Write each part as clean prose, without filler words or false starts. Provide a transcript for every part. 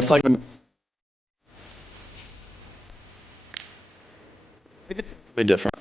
I feel like it's a bit different.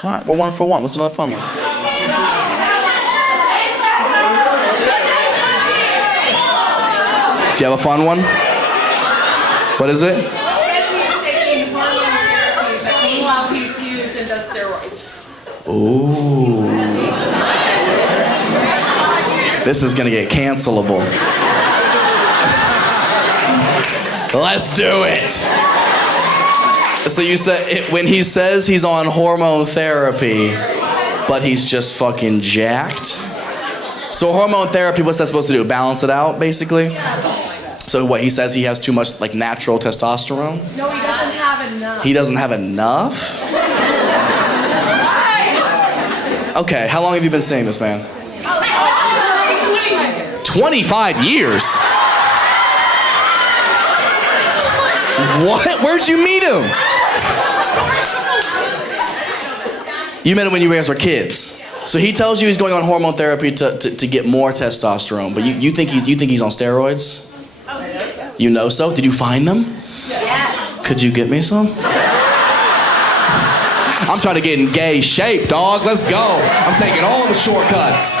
All right, we're 1 for 1. Let's do another fun one. Do you have a fun one? What is it? He's taking hormone therapy, but meanwhile he's huge and does steroids. Ooh. This is gonna get cancelable. Let's do it. So you said when he says he's on hormone therapy, but he's just fucking jacked. So hormone therapy, what's that supposed to do? Balance it out, basically? So what, he says he has too much like natural testosterone? No, he doesn't have enough. He doesn't have enough? Okay, how long have you been seeing this man? 25 years? What? Where'd you meet him? You met him when you guys were kids. So he tells you he's going on hormone therapy to get more testosterone, but you think he's on steroids? You know so? Did you find them? Yes. Could you get me some? I'm trying to get in gay shape, dog. Let's go. I'm taking all the shortcuts.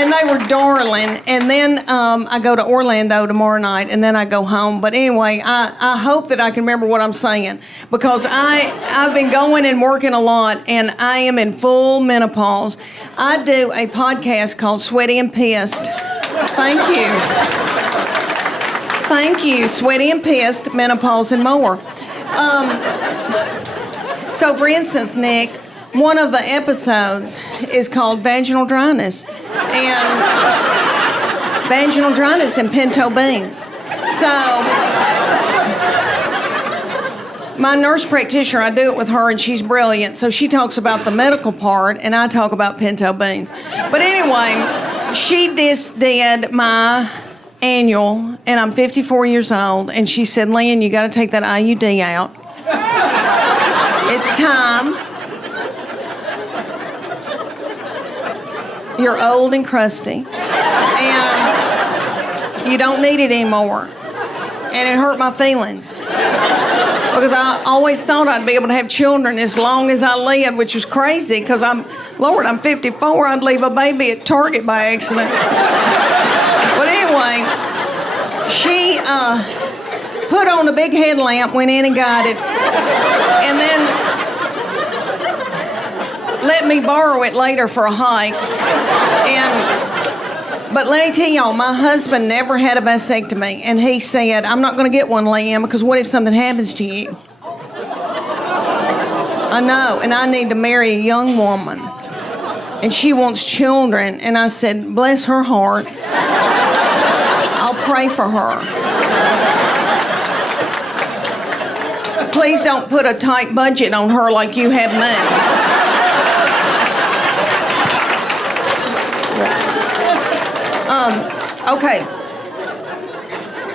And they were darling. And then I go to Orlando tomorrow night, and then I go home. But anyway, I hope that I can remember what I'm saying, because I've been going and working a lot, and I am in full menopause. I do a podcast called Sweaty and Pissed. Thank you. Thank you. Sweaty and Pissed, Menopause, and more. So, for instance, Nick, one of the episodes is called Vaginal Dryness. And vaginal dryness and pinto beans. So, my nurse practitioner, I do it with her, and she's brilliant. So she talks about the medical part, and I talk about pinto beans. But anyway, she just did my annual, and I'm 54 years old, and she said, Lynn, you got to take that IUD out. It's time. You're old and crusty, and you don't need it anymore. And it hurt my feelings, because I always thought I'd be able to have children as long as I lived, which was crazy, because I'm 54, I'd leave a baby at Target by accident. But anyway, she put on a big headlamp, went in and got it, and then let me borrow it later for a hike. But let me tell y'all, my husband never had a vasectomy, and he said, I'm not going to get one, Liam, because what if something happens to you? I know, and I need to marry a young woman, and she wants children. And I said, bless her heart. I'll pray for her. Please don't put a tight budget on her like you have me. Okay.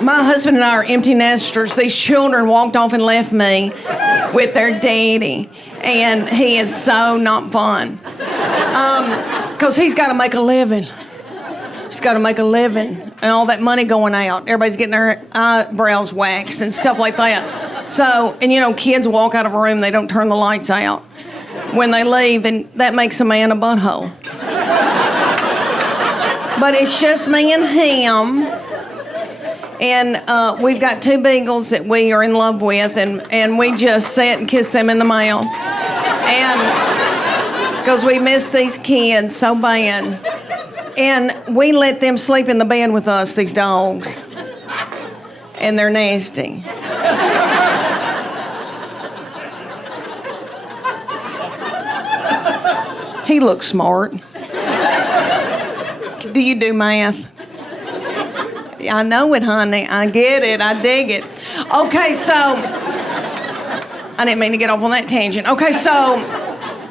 My husband and I are empty nesters. These children walked off and left me with their daddy, and he is so not fun. Because he's got to make a living. He's got to make a living, and all that money going out. Everybody's getting their eyebrows waxed and stuff like that. So, and you know, kids walk out of a room, they don't turn the lights out when they leave, and that makes a man a butthole. But it's just me and him, and we've got 2 beagles that we are in love with, and we just sit and kiss them in the mouth, and because we miss these kids so bad, and we let them sleep in the bed with us, these dogs, and they're nasty. He looks smart. Do you do math? I know it, honey. I get it. I dig it. Okay, so I didn't mean to get off on that tangent. Okay, so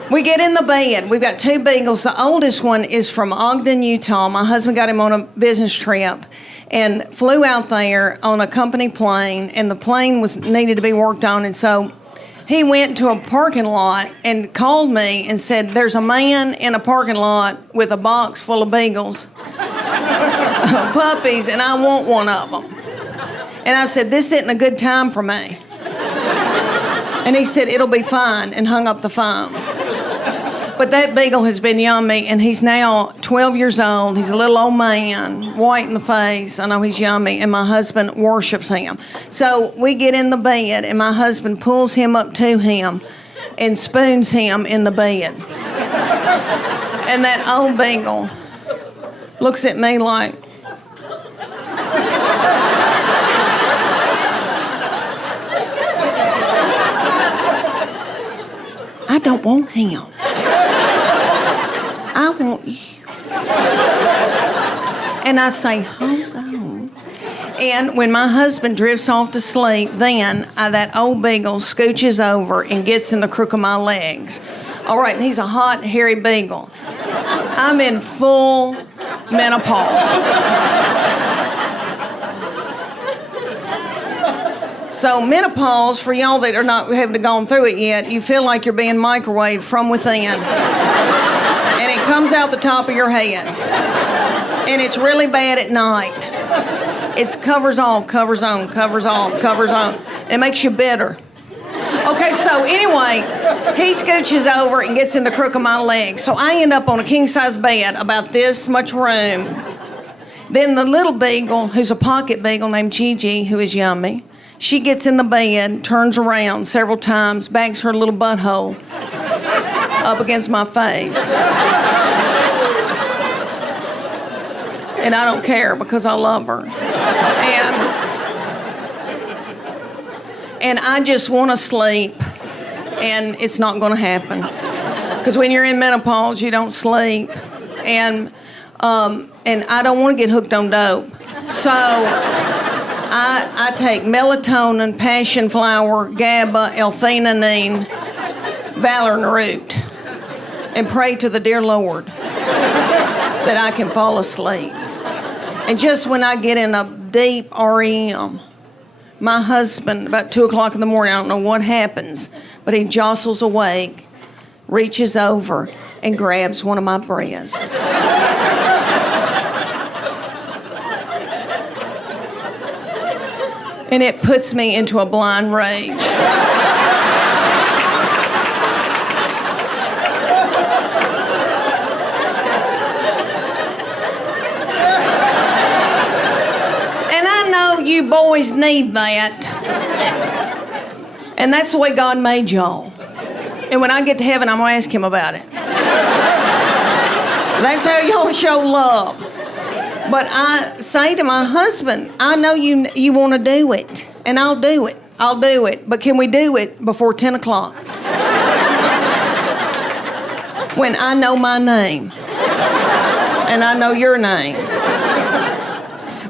we get in the bed. We've got 2 beagles. The oldest one is from Ogden, Utah. My husband got him on a business trip and flew out there on a company plane, and the plane needed to be worked on, and so he went to a parking lot and called me and said, there's a man in a parking lot with a box full of beagles, puppies, and I want one of them. And I said, this isn't a good time for me. And he said, it'll be fine, and hung up the phone. But that beagle has been yummy, and he's now 12 years old. He's a little old man, white in the face. I know he's yummy, and my husband worships him. So we get in the bed, and my husband pulls him up to him and spoons him in the bed. And that old beagle looks at me like, I don't want him. I want you. And I say, hold on. And when my husband drifts off to sleep, then that old beagle scooches over and gets in the crook of my legs. All right, and he's a hot, hairy beagle. I'm in full menopause. So menopause, for y'all that are not haven't gone through it yet, you feel like you're being microwaved from within. And it comes out the top of your head. And it's really bad at night. It's covers off, covers on, covers off, covers on. It makes you bitter. Okay, so anyway, he scooches over and gets in the crook of my leg. So I end up on a king-size bed, about this much room. Then the little beagle, who's a pocket beagle named Gigi, who is yummy, she gets in the bed, turns around several times, bangs her little butthole up against my face. And I don't care because I love her. And I just want to sleep, and it's not going to happen. Because when you're in menopause, you don't sleep. And I don't want to get hooked on dope. So I take melatonin, passion flower, GABA, L-theanine, valerian root, and pray to the dear Lord that I can fall asleep. And just when I get in a deep REM, my husband, about 2 o'clock in the morning, I don't know what happens, but he jostles awake, reaches over, and grabs one of my breasts. And it puts me into a blind rage. You boys need that. And that's the way God made y'all. And when I get to heaven, I'm going to ask him about it. That's how y'all show love. But I say to my husband, I know you want to do it, and I'll do it. I'll do it. But can we do it before 10 o'clock? When I know my name, and I know your name.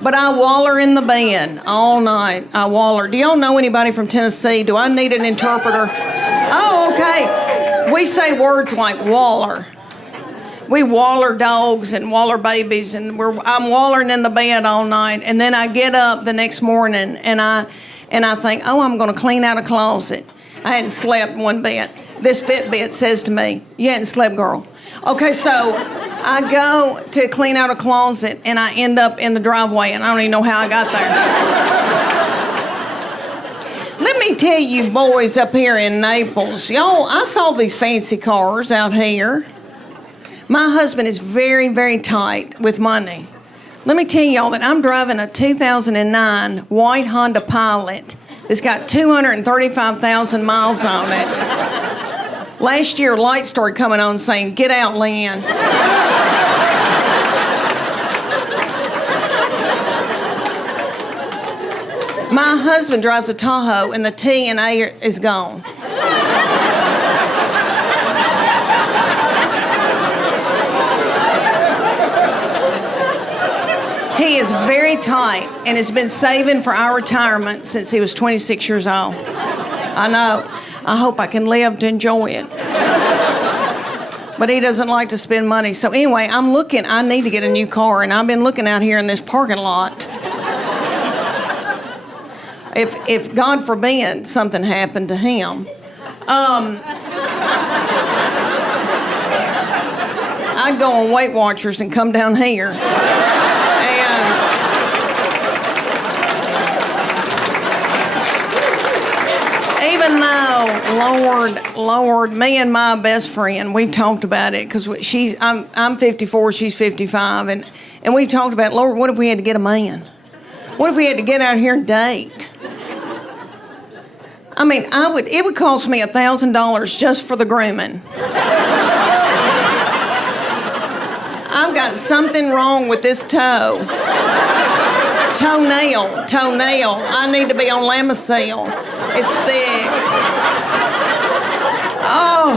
But I waller in the bed all night. I waller. Do y'all know anybody from Tennessee? Do I need an interpreter? Oh, okay. We say words like waller. We waller dogs and waller babies, and I'm wallering in the bed all night. And then I get up the next morning, and I think, oh, I'm going to clean out a closet. I hadn't slept one bit. This Fitbit says to me, you hadn't slept, girl. Okay, so I go to clean out a closet, and I end up in the driveway, and I don't even know how I got there. Let me tell you boys up here in Naples, y'all, I saw these fancy cars out here. My husband is very, very tight with money. Let me tell y'all that I'm driving a 2009 white Honda Pilot that's got 235,000 miles on it. Last year, lights started coming on saying, get out, Leanne. My husband drives a Tahoe, and the T and A is gone. He is very tight and has been saving for our retirement since he was 26 years old. I know. I hope I can live to enjoy it. But he doesn't like to spend money. So anyway, I need to get a new car, and I've been looking out here in this parking lot. If God forbid something happened to him, I'd go on Weight Watchers and come down here. Even though, Lord, me and my best friend, we've talked about it because I'm 54, she's 55, and we've talked about, Lord, what if we had to get a man? What if we had to get out here and date? I mean, it would cost me $1,000 just for the grooming. I've got something wrong with this toe. Toenail. I need to be on Lamisil. It's thick. Oh,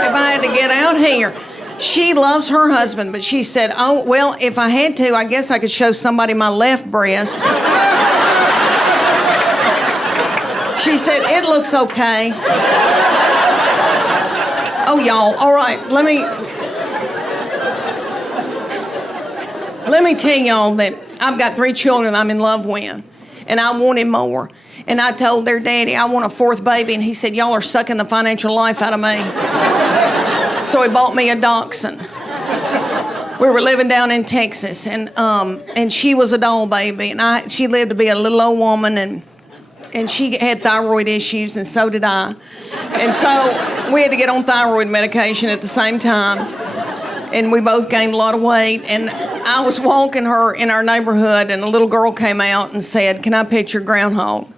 if I had to get out here. She loves her husband, but she said, oh, well, if I had to, I guess I could show somebody my left breast. She said, it looks okay. Oh, y'all, all right, let me tell y'all that I've got 3 children I'm in love with, and I wanted more. And I told their daddy I want a 4th baby, and he said, y'all are sucking the financial life out of me. So he bought me a dachshund. We were living down in Texas, and she was a doll baby, and she lived to be a little old woman, and And she had thyroid issues, and so did I. And so we had to get on thyroid medication at the same time. And we both gained a lot of weight. And I was walking her in our neighborhood, and a little girl came out and said, "Can I pet your groundhog?"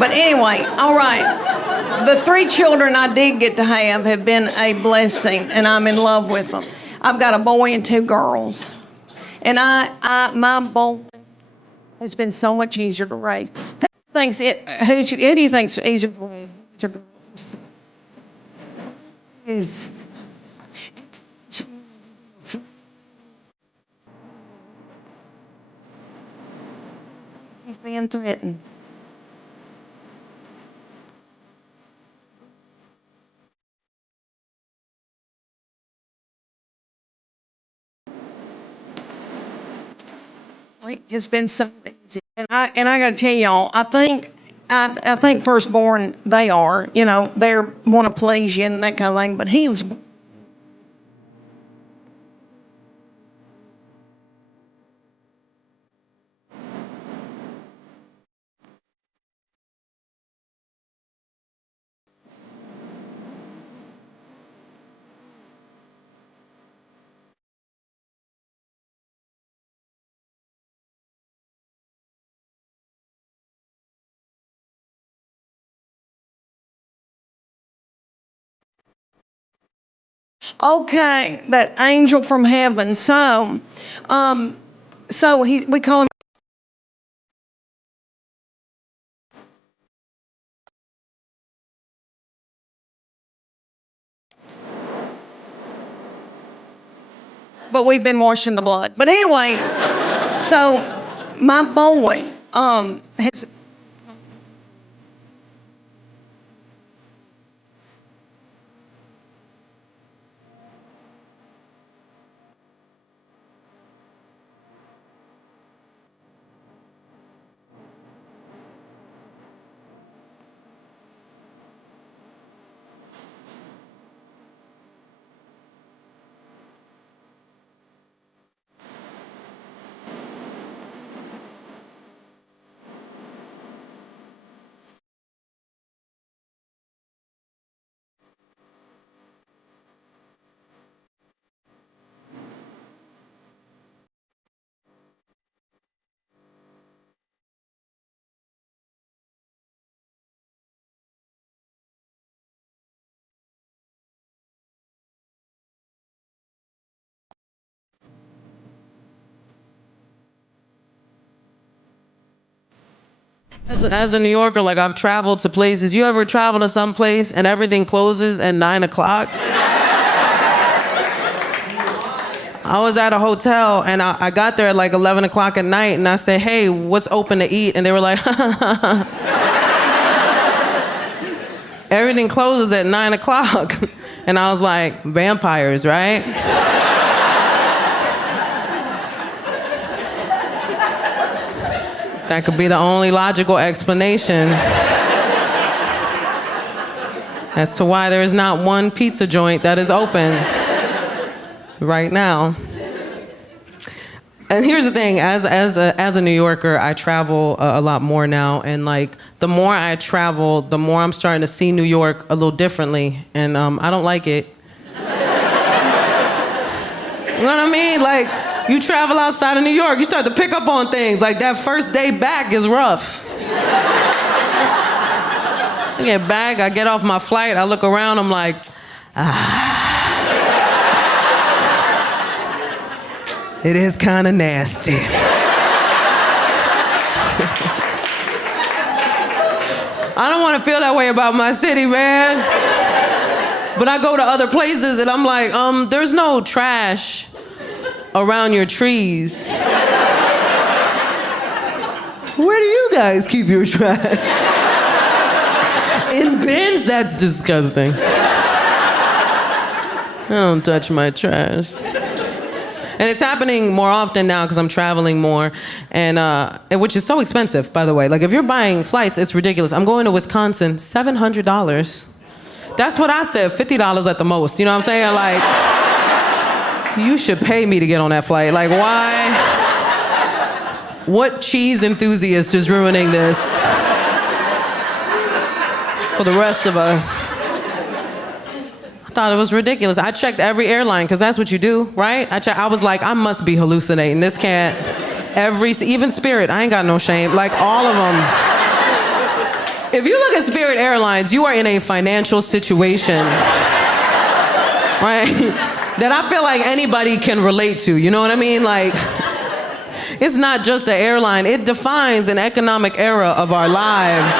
But anyway, all right. The 3 children I did get to have been a blessing, and I'm in love with them. I've got a boy and 2 girls. And my boy has been so much easier to raise. Who do you think's easier to raise? Is he's being threatened. It's been so easy, and I got to tell y'all, I think firstborn they are, they're want to please you and that kind of thing. But he was okay. That angel from heaven. So we call him, but we've been washing the blood. But anyway, so my boy has. As a New Yorker, like I've traveled to places. You ever travel to some place and everything closes at 9 o'clock? I was at a hotel and I got there at like 11 o'clock at night and I said, "Hey, what's open to eat?" And they were like, "Everything closes at 9 o'clock." And I was like, "Vampires, right?" That could be the only logical explanation as to why there is not one pizza joint that is open right now. And here's the thing, as a New Yorker, I travel a lot more now, and like the more I travel, the more I'm starting to see New York a little differently, and I don't like it. You know what I mean? Like, you travel outside of New York, you start to pick up on things. Like that first day back is rough. I get back, I get off my flight, I look around, I'm like, it is kind of nasty. I don't want to feel that way about my city, man. But I go to other places and I'm like, there's no trash around your trees. Where do you guys keep your trash? In bins? That's disgusting. I don't touch my trash. And it's happening more often now because I'm traveling more, and which is so expensive, by the way. Like if you're buying flights, it's ridiculous. I'm going to Wisconsin, $700. That's what I said, $50 at the most. You know what I'm saying? Like, you should pay me to get on that flight. Like, why? What cheese enthusiast is ruining this for the rest of us? I thought it was ridiculous. I checked every airline, because that's what you do, right? I was like, I must be hallucinating. This can't, even Spirit, I ain't got no shame. Like, all of them. If you look at Spirit Airlines, you are in a financial situation, right? That I feel like anybody can relate to, you know what I mean? Like, it's not just an airline, it defines an economic era of our lives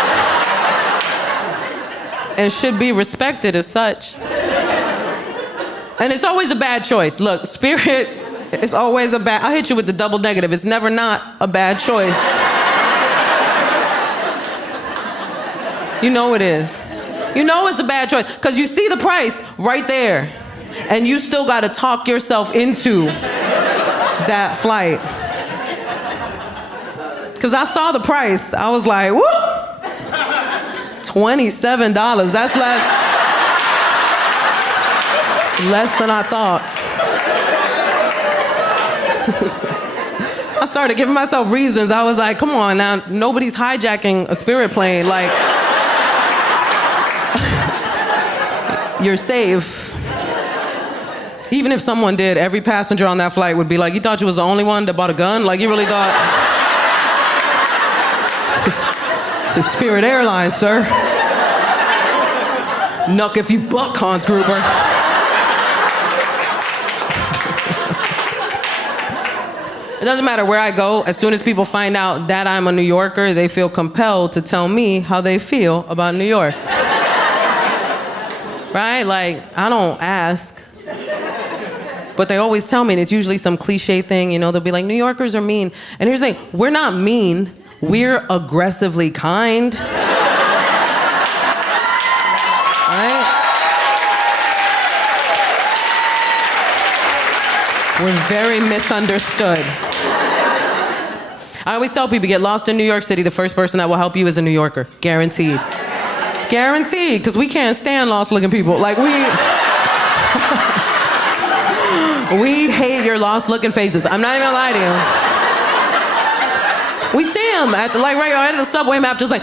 and should be respected as such. And it's always a bad choice. Look, Spirit is always a bad, I'll hit you with the double negative. It's never not a bad choice. You know it is. You know it's a bad choice, because you see the price right there, and you still gotta talk yourself into that flight. Because I saw the price. I was like, woo! $27. That's less than I thought. I started giving myself reasons. I was like, come on now, nobody's hijacking a Spirit plane. Like, you're safe. Even if someone did, every passenger on that flight would be like, you thought you was the only one that bought a gun? Like, you really thought? It's a Spirit Airlines, sir. Nuck if you buck, Hans Gruber. It doesn't matter where I go. As soon as people find out that I'm a New Yorker, they feel compelled to tell me how they feel about New York. Right? Like, I don't ask. But they always tell me, and it's usually some cliche thing, you know, they'll be like, New Yorkers are mean. And here's the thing, we're not mean, we're aggressively kind. Right? We're very misunderstood. I always tell people, get lost in New York City, the first person that will help you is a New Yorker. Guaranteed. Guaranteed, because we can't stand lost-looking people. Like, we hate your lost-looking faces. I'm not even gonna lie to you. We see them at the, like, right at the subway map, just like,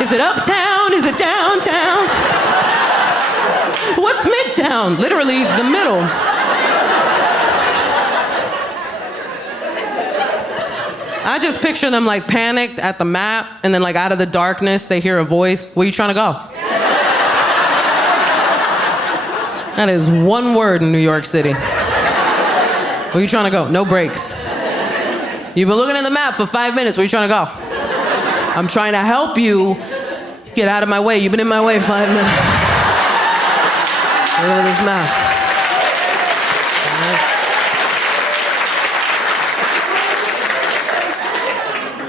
Is it uptown? Is it downtown? What's midtown? Literally the middle. I just picture them like panicked at the map, and then like out of the darkness, they hear a voice. Where you trying to go? That is one word in New York City. Where you trying to go? No breaks. You've been looking at the map for 5 minutes. Where you trying to go? I'm trying to help you get out of my way. You've been in my way 5 minutes. Look at this map.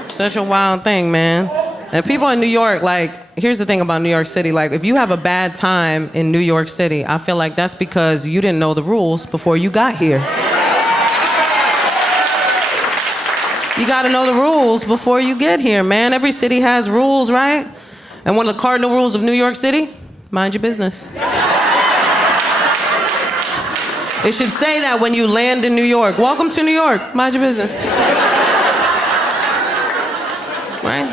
Such a wild thing, man. And people in New York, like, here's the thing about New York City. Like, if you have a bad time in New York City, I feel like that's because you didn't know the rules before you got here. You gotta know the rules before you get here, man. Every city has rules, right? And one of the cardinal rules of New York City, mind your business. It should say that when you land in New York. Welcome to New York, mind your business. Right?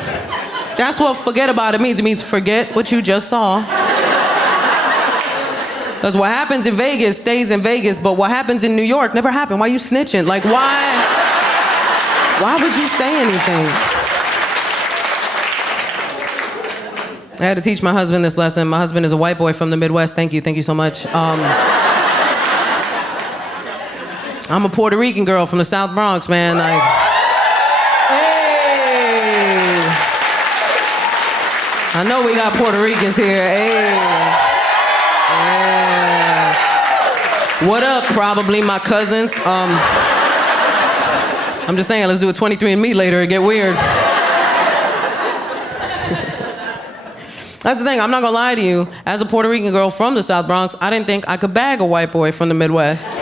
That's what forget about it means. It means forget what you just saw. Because what happens in Vegas stays in Vegas, but what happens in New York never happened. Why you snitching? Like, why would you say anything? I had to teach my husband this lesson. My husband is a white boy from the Midwest. Thank you so much. I'm a Puerto Rican girl from the South Bronx, man. Like, hey. I know we got Puerto Ricans here. Hey. Yeah. What up, probably my cousins? I'm just saying, let's do a 23andMe later and get weird. That's the thing, I'm not gonna lie to you. As a Puerto Rican girl from the South Bronx, I didn't think I could bag a white boy from the Midwest.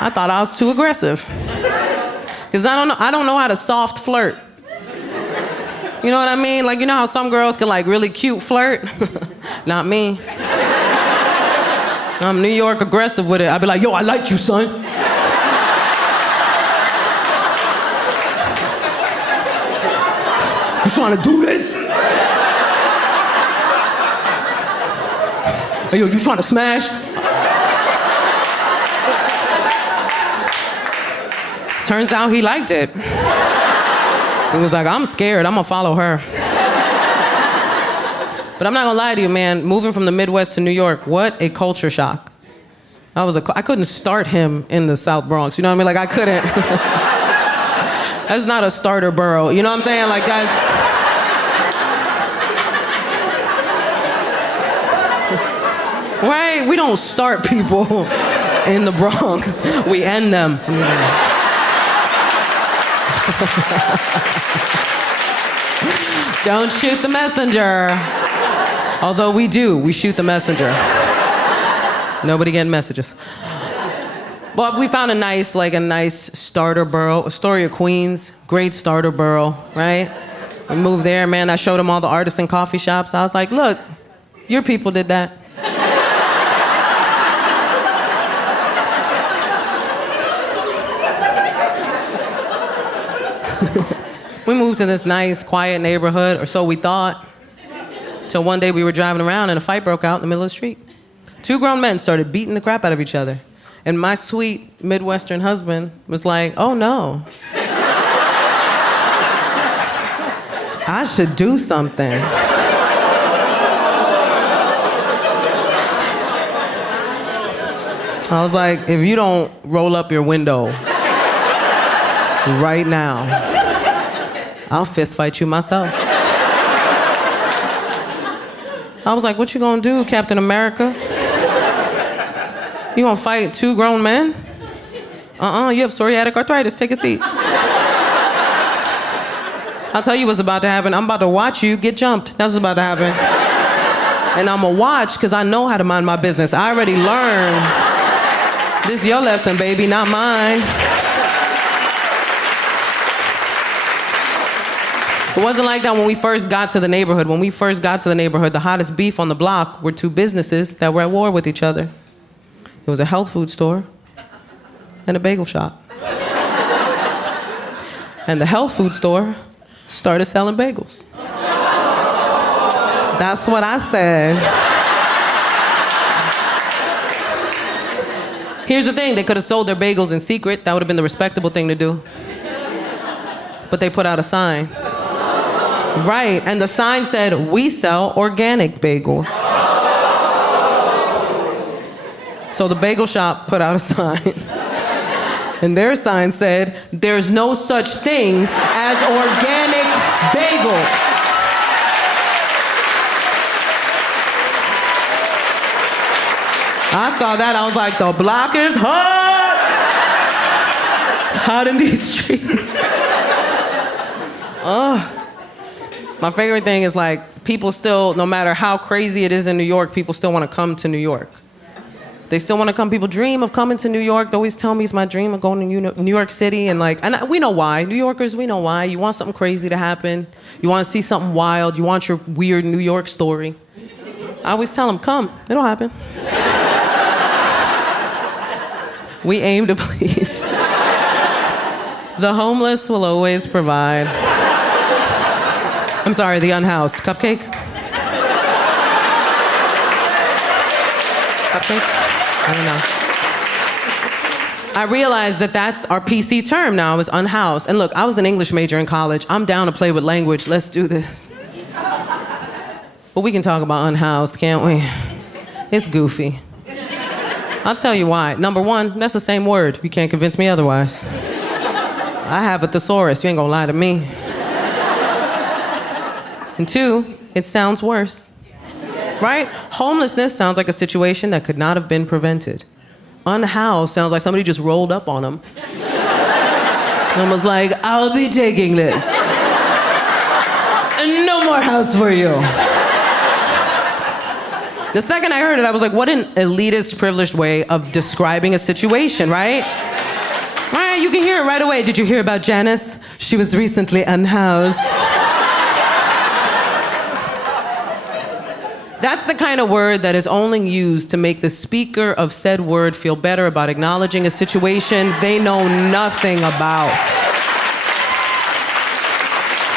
I thought I was too aggressive. Because I don't know how to soft flirt. You know what I mean? Like, you know how some girls can like really cute flirt? Not me. I'm New York aggressive with it. I'd be like, yo, I like you, son. You trying to do this? Hey, yo, you trying to smash? Turns out he liked it. He was like, I'm scared, I'm gonna follow her. But I'm not gonna lie to you, man, moving from the Midwest to New York, what a culture shock. I couldn't start him in the South Bronx, you know what I mean? Like, I couldn't. That's not a starter borough, you know what I'm saying? Like, that's... Right? We don't start people in the Bronx. We end them. Don't shoot the messenger. Although we do. We shoot the messenger. Nobody getting messages. But we found a nice starter borough. Astoria, Queens. Great starter borough, right? We moved there, man. I showed him all the artisan coffee shops. I was like, look, your people did that. We moved to this nice, quiet neighborhood, or so we thought, till one day we were driving around and a fight broke out in the middle of the street. Two grown men started beating the crap out of each other. And my sweet Midwestern husband was like, oh no. I should do something. I was like, if you don't roll up your window right now, I'll fist fight you myself. I was like, what you gonna do, Captain America? You gonna fight two grown men? You have psoriatic arthritis, take a seat. I'll tell you what's about to happen. I'm about to watch you get jumped. That's what's about to happen. And I'm gonna watch, because I know how to mind my business. I already learned. This is your lesson, baby, not mine. It wasn't like that when we first got to the neighborhood. When we first got to the neighborhood, the hottest beef on the block were two businesses that were at war with each other. It was a health food store and a bagel shop. And the health food store started selling bagels. That's what I said. Here's the thing, they could have sold their bagels in secret. That would have been the respectable thing to do. But they put out a sign. Right, and the sign said, we sell organic bagels. So the bagel shop put out a sign. And their sign said, there's no such thing as organic bagels. I saw that, I was like, the block is hot! It's hot in these streets. My favorite thing is like, people still, no matter how crazy it is in New York, people still want to come to New York. They still want to come. People dream of coming to New York. They always tell me it's my dream of going to New York City. And we know why. New Yorkers, we know why. You want something crazy to happen. You want to see something wild. You want your weird New York story. I always tell them, come. It'll happen. We aim to please. The homeless will always provide. I'm sorry, the unhoused. Cupcake? Cupcake? I don't know. I realized that that's our PC term now, is unhoused. And look, I was an English major in college. I'm down to play with language. Let's do this. But we can talk about unhoused, can't we? It's goofy. I'll tell you why. Number one, that's the same word. You can't convince me otherwise. I have a thesaurus. You ain't gonna lie to me. And two, it sounds worse. Right? Homelessness sounds like a situation that could not have been prevented. Unhoused sounds like somebody just rolled up on them and was like, I'll be taking this. And no more house for you. The second I heard it, I was like, what an elitist, privileged way of describing a situation, right? Right, you can hear it right away. Did you hear about Janice? She was recently unhoused. That's the kind of word that is only used to make the speaker of said word feel better about acknowledging a situation they know nothing about.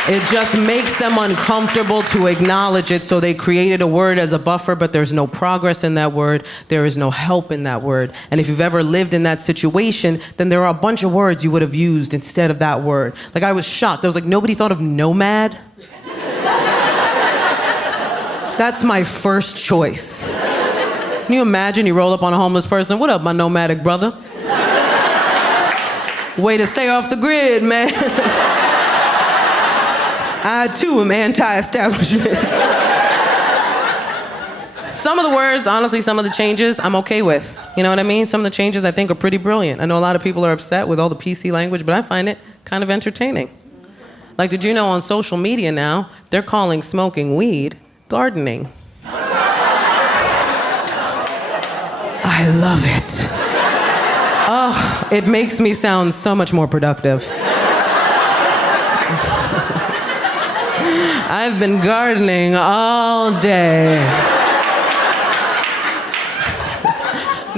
It just makes them uncomfortable to acknowledge it, so they created a word as a buffer, but there's no progress in that word. There is no help in that word. And if you've ever lived in that situation, then there are a bunch of words you would have used instead of that word. Like, I was shocked. I was like, nobody thought of nomad? That's my first choice. Can you imagine you roll up on a homeless person? What up, my nomadic brother? Way to stay off the grid, man. I, too, am anti-establishment. Some of the words, honestly, some of the changes, I'm okay with. You know what I mean? Some of the changes I think are pretty brilliant. I know a lot of people are upset with all the PC language, but I find it kind of entertaining. Like, did you know on social media now, they're calling smoking weed gardening? I love it. Oh, it makes me sound so much more productive. I've been gardening all day.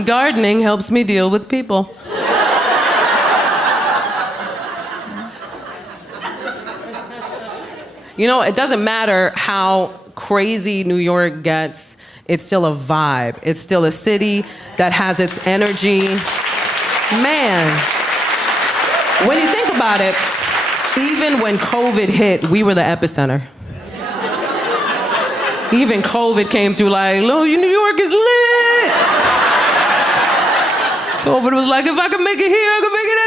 Gardening helps me deal with people. You know, it doesn't matter how crazy New York gets, it's still a vibe. It's still a city that has its energy. Man, when you think about it, even when COVID hit, we were the epicenter. Even COVID came through like, New York is lit. COVID was like, if I can make it here, I can make it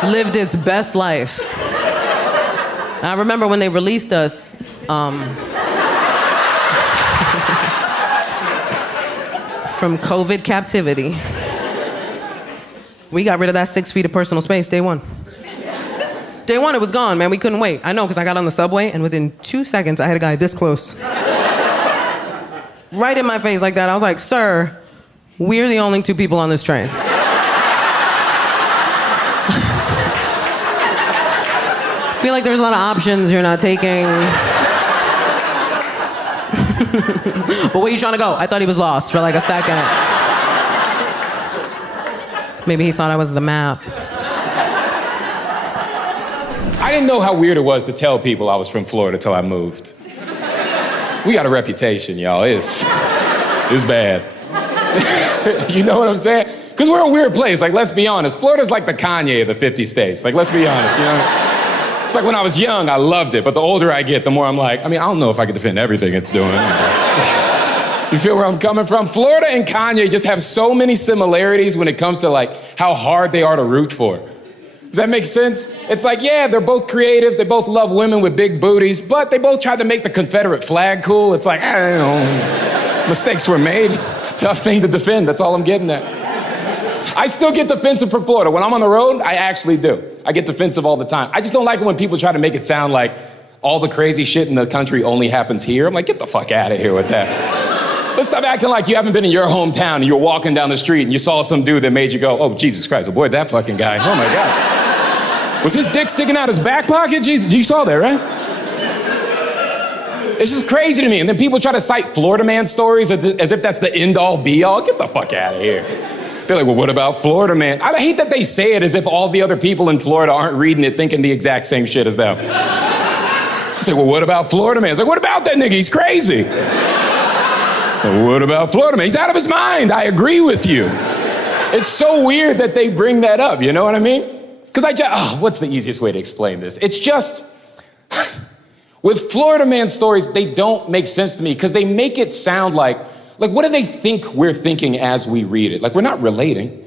anywhere. Lived its best life. I remember when they released us, from COVID captivity. We got rid of that 6 feet of personal space day one. Day one, it was gone, man. We couldn't wait. I know, because I got on the subway, and within 2 seconds, I had a guy this close. Right in my face like that. I was like, sir, we're the only 2 people on this train. I feel like there's a lot of options you're not taking. But where you trying to go? I thought he was lost for like a second. Maybe he thought I was the map. I didn't know how weird it was to tell people I was from Florida till I moved. We got a reputation, y'all. It's bad. You know what I'm saying? Because we're a weird place. Like, let's be honest. Florida's like the Kanye of the 50 states. Like, let's be honest, you know? It's like when I was young, I loved it. But the older I get, the more I'm like, I don't know if I could defend everything it's doing. You feel where I'm coming from? Florida and Kanye just have so many similarities when it comes to like how hard they are to root for. Does that make sense? It's like, yeah, they're both creative. They both love women with big booties, but they both tried to make the Confederate flag cool. It's like, I don't know. Mistakes were made. It's a tough thing to defend. That's all I'm getting at. I still get defensive for Florida. When I'm on the road, I actually do. I get defensive all the time. I just don't like it when people try to make it sound like all the crazy shit in the country only happens here. I'm like, get the fuck out of here with that. Let's stop acting like you haven't been in your hometown and you're walking down the street and you saw some dude that made you go, oh, Jesus Christ, avoid that fucking guy. Oh my God. Was his dick sticking out his back pocket? Jesus, you saw that, right? It's just crazy to me. And then people try to cite Florida man stories as if that's the end all be all. Get the fuck out of here. They're like, well, what about Florida man? I hate that they say it as if all the other people in Florida aren't reading it thinking the exact same shit as them. It's like, well, what about Florida man? It's like, what about that nigga? He's crazy. Well, what about Florida man? He's out of his mind. I agree with you. It's so weird that they bring that up, you know what I mean? Because what's the easiest way to explain this? It's just, with Florida man stories, they don't make sense to me because they make it sound like what do they think we're thinking as we read it? Like, we're not relating.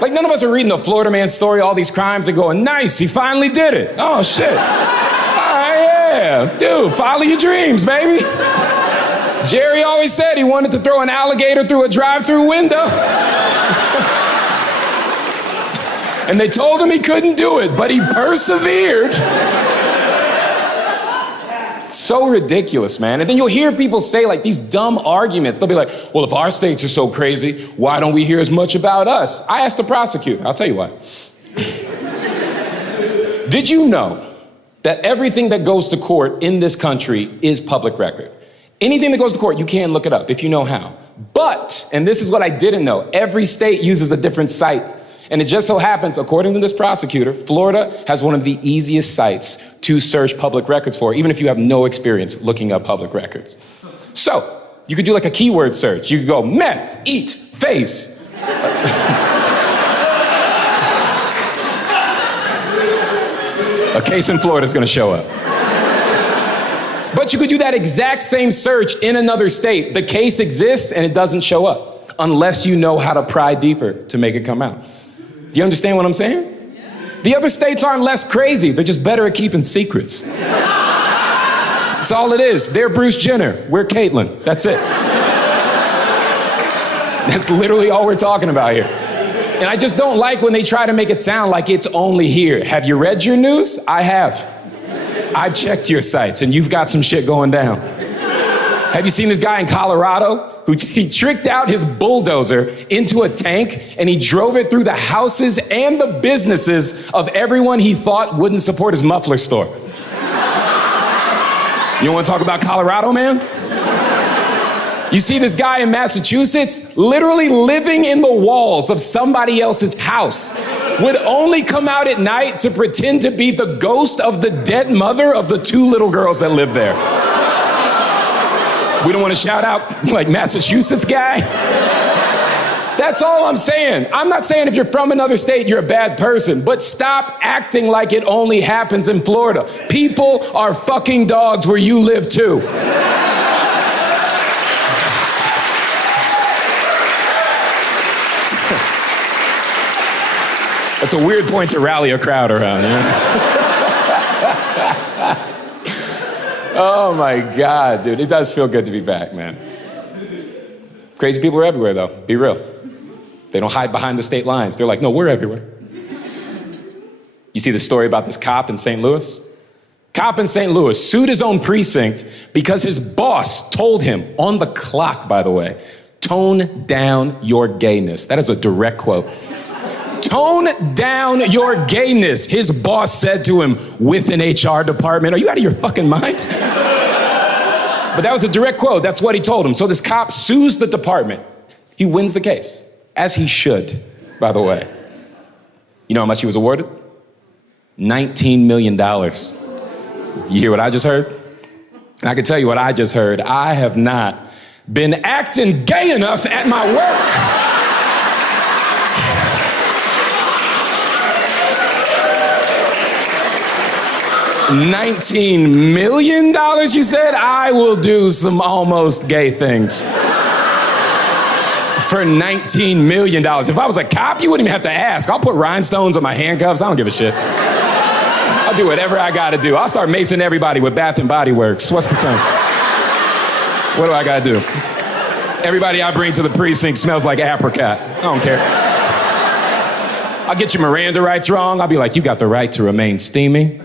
Like, none of us are reading a Florida man story, all these crimes, and going, nice, he finally did it. Oh, shit. All right, yeah. Dude, follow your dreams, baby. Jerry always said he wanted to throw an alligator through a drive-through window. And they told him he couldn't do it, but he persevered. It's so ridiculous, man. And then you'll hear people say like these dumb arguments. They'll be like, well, if our states are so crazy, why don't we hear as much about us? I asked the prosecutor. I'll tell you why. Did you know that everything that goes to court in this country is public record? Anything that goes to court, you can look it up if you know how. But, and this is what I didn't know, every state uses a different site. And it just so happens, according to this prosecutor, Florida has one of the easiest sites to search public records for, even if you have no experience looking up public records. So, you could do like a keyword search. You could go meth, eat, face. A case in Florida is gonna show up. But you could do that exact same search in another state. The case exists and it doesn't show up unless you know how to pry deeper to make it come out. Do you understand what I'm saying? The other states aren't less crazy. They're just better at keeping secrets. That's all it is. They're Bruce Jenner. We're Caitlyn. That's it. That's literally all we're talking about here. And I just don't like when they try to make it sound like it's only here. Have you read your news? I have. I've checked your sites and you've got some shit going down. Have you seen this guy in Colorado who he tricked out his bulldozer into a tank and he drove it through the houses and the businesses of everyone he thought wouldn't support his muffler store? You want to talk about Colorado, man? You see this guy in Massachusetts literally living in the walls of somebody else's house, would only come out at night to pretend to be the ghost of the dead mother of the 2 little girls that live there. We don't want to shout out like Massachusetts guy. That's all I'm saying. I'm not saying if you're from another state, you're a bad person, but stop acting like it only happens in Florida. People are fucking dogs where you live too. That's a weird point to rally a crowd around, you know? Oh my God, dude. It does feel good to be back, man. Crazy people are everywhere, though. Be real. They don't hide behind the state lines. They're like, no, we're everywhere. You see the story about this cop in St. Louis? Cop in St. Louis sued his own precinct because his boss told him, on the clock, by the way, tone down your gayness. That is a direct quote. Tone down your gayness, his boss said to him with an HR department. Are you out of your fucking mind? But that was a direct quote. That's what he told him. So this cop sues the department. He wins the case, as he should, by the way. You know how much he was awarded? $19 million. You hear what I just heard? I can tell you what I just heard. I have not been acting gay enough at my work. $19 million, you said? I will do some almost gay things for $19 million. If I was a cop, you wouldn't even have to ask. I'll put rhinestones on my handcuffs. I don't give a shit. I'll do whatever I gotta do. I'll start macing everybody with Bath and Body Works. What's the thing? What do I gotta do? Everybody I bring to the precinct smells like apricot. I don't care. I'll get your Miranda rights wrong. I'll be like, you got the right to remain steamy.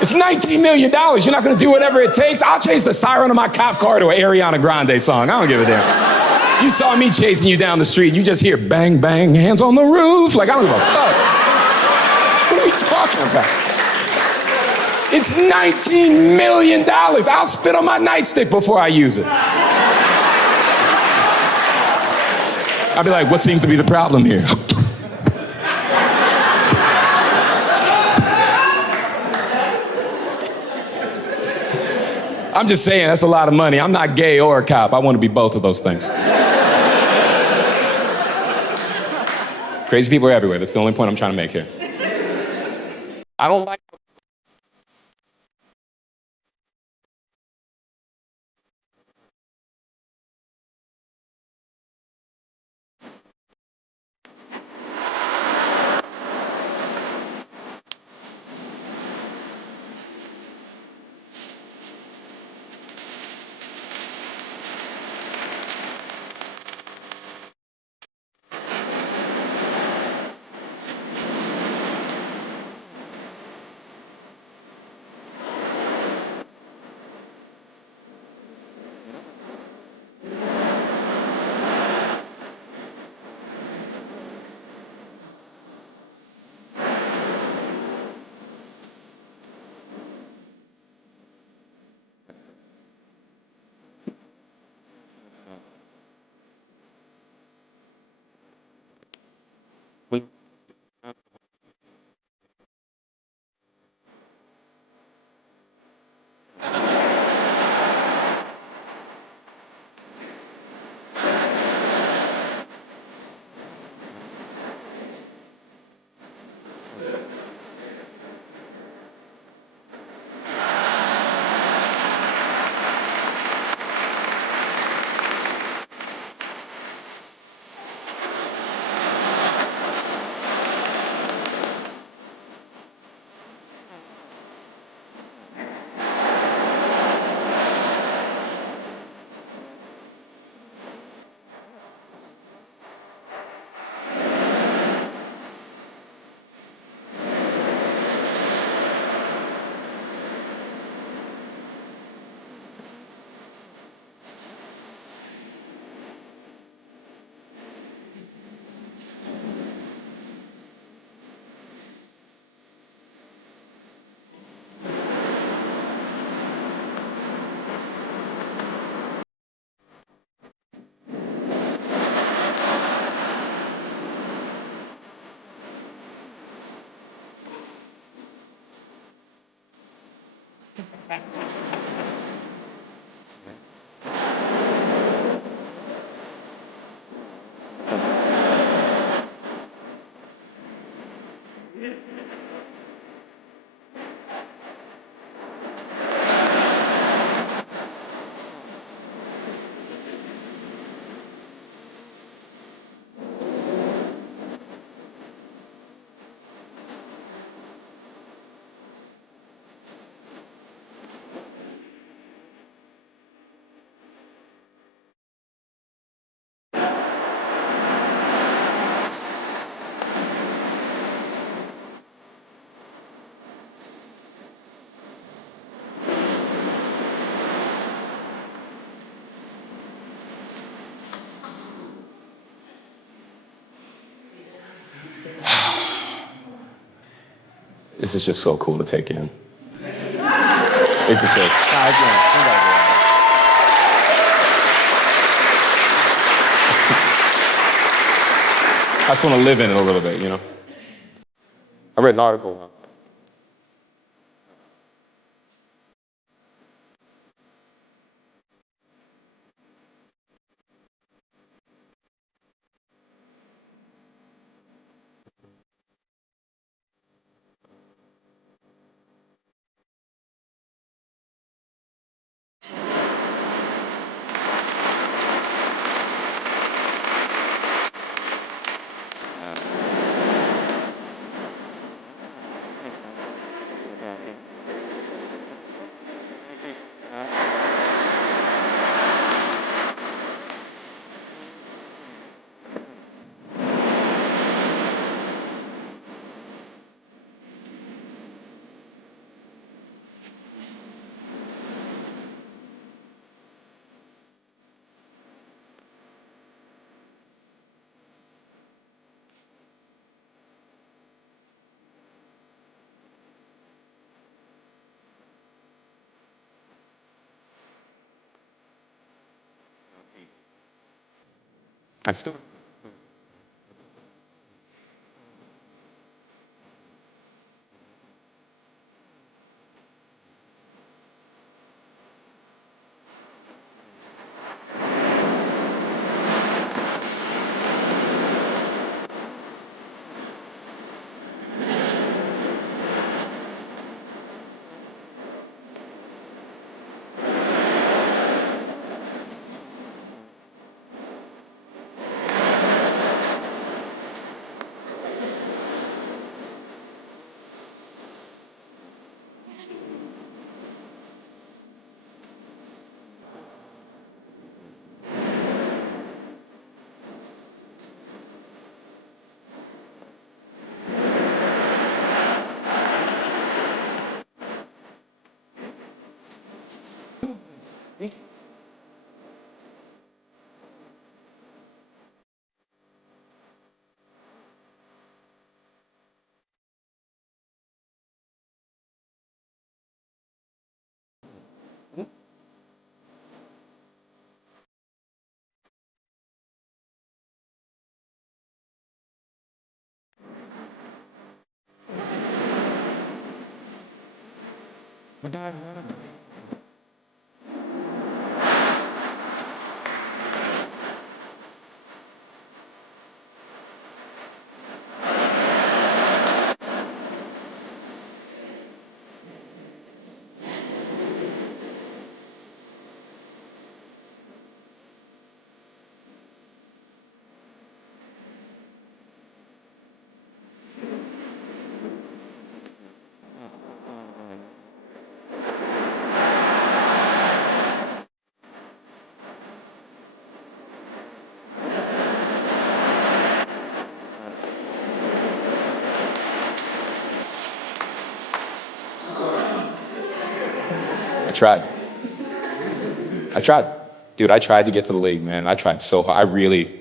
It's $19 million. You're not gonna do whatever it takes. I'll chase the siren of my cop car to an Ariana Grande song. I don't give a damn. You saw me chasing you down the street. You just hear bang, bang, hands on the roof. Like, I don't give a fuck. What are we talking about? It's $19 million. I'll spit on my nightstick before I use it. I'll be like, what seems to be the problem here? I'm just saying, that's a lot of money. I'm not gay or a cop. I want to be both of those things. Crazy people are everywhere. That's the only point I'm trying to make here. I don't like... This is just so cool to take in. It's just like, I just want to live in it a little bit, you know? I read an article. I'm still. Tried. Dude, I tried to get to the league, man. I tried so hard. I really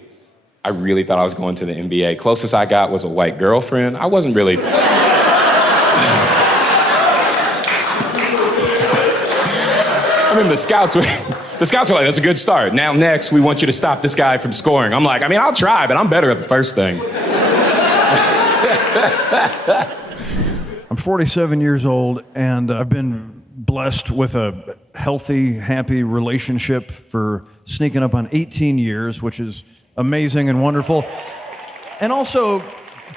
thought I was going to the NBA. Closest I got was a white girlfriend. I wasn't really. I mean, the scouts were like, that's a good start. Now next, we want you to stop this guy from scoring. I'm like, I mean, I'll try, but I'm better at the first thing. I'm 47 years old, and I've been blessed with a healthy, happy relationship for sneaking up on 18 years, which is amazing and wonderful. And also,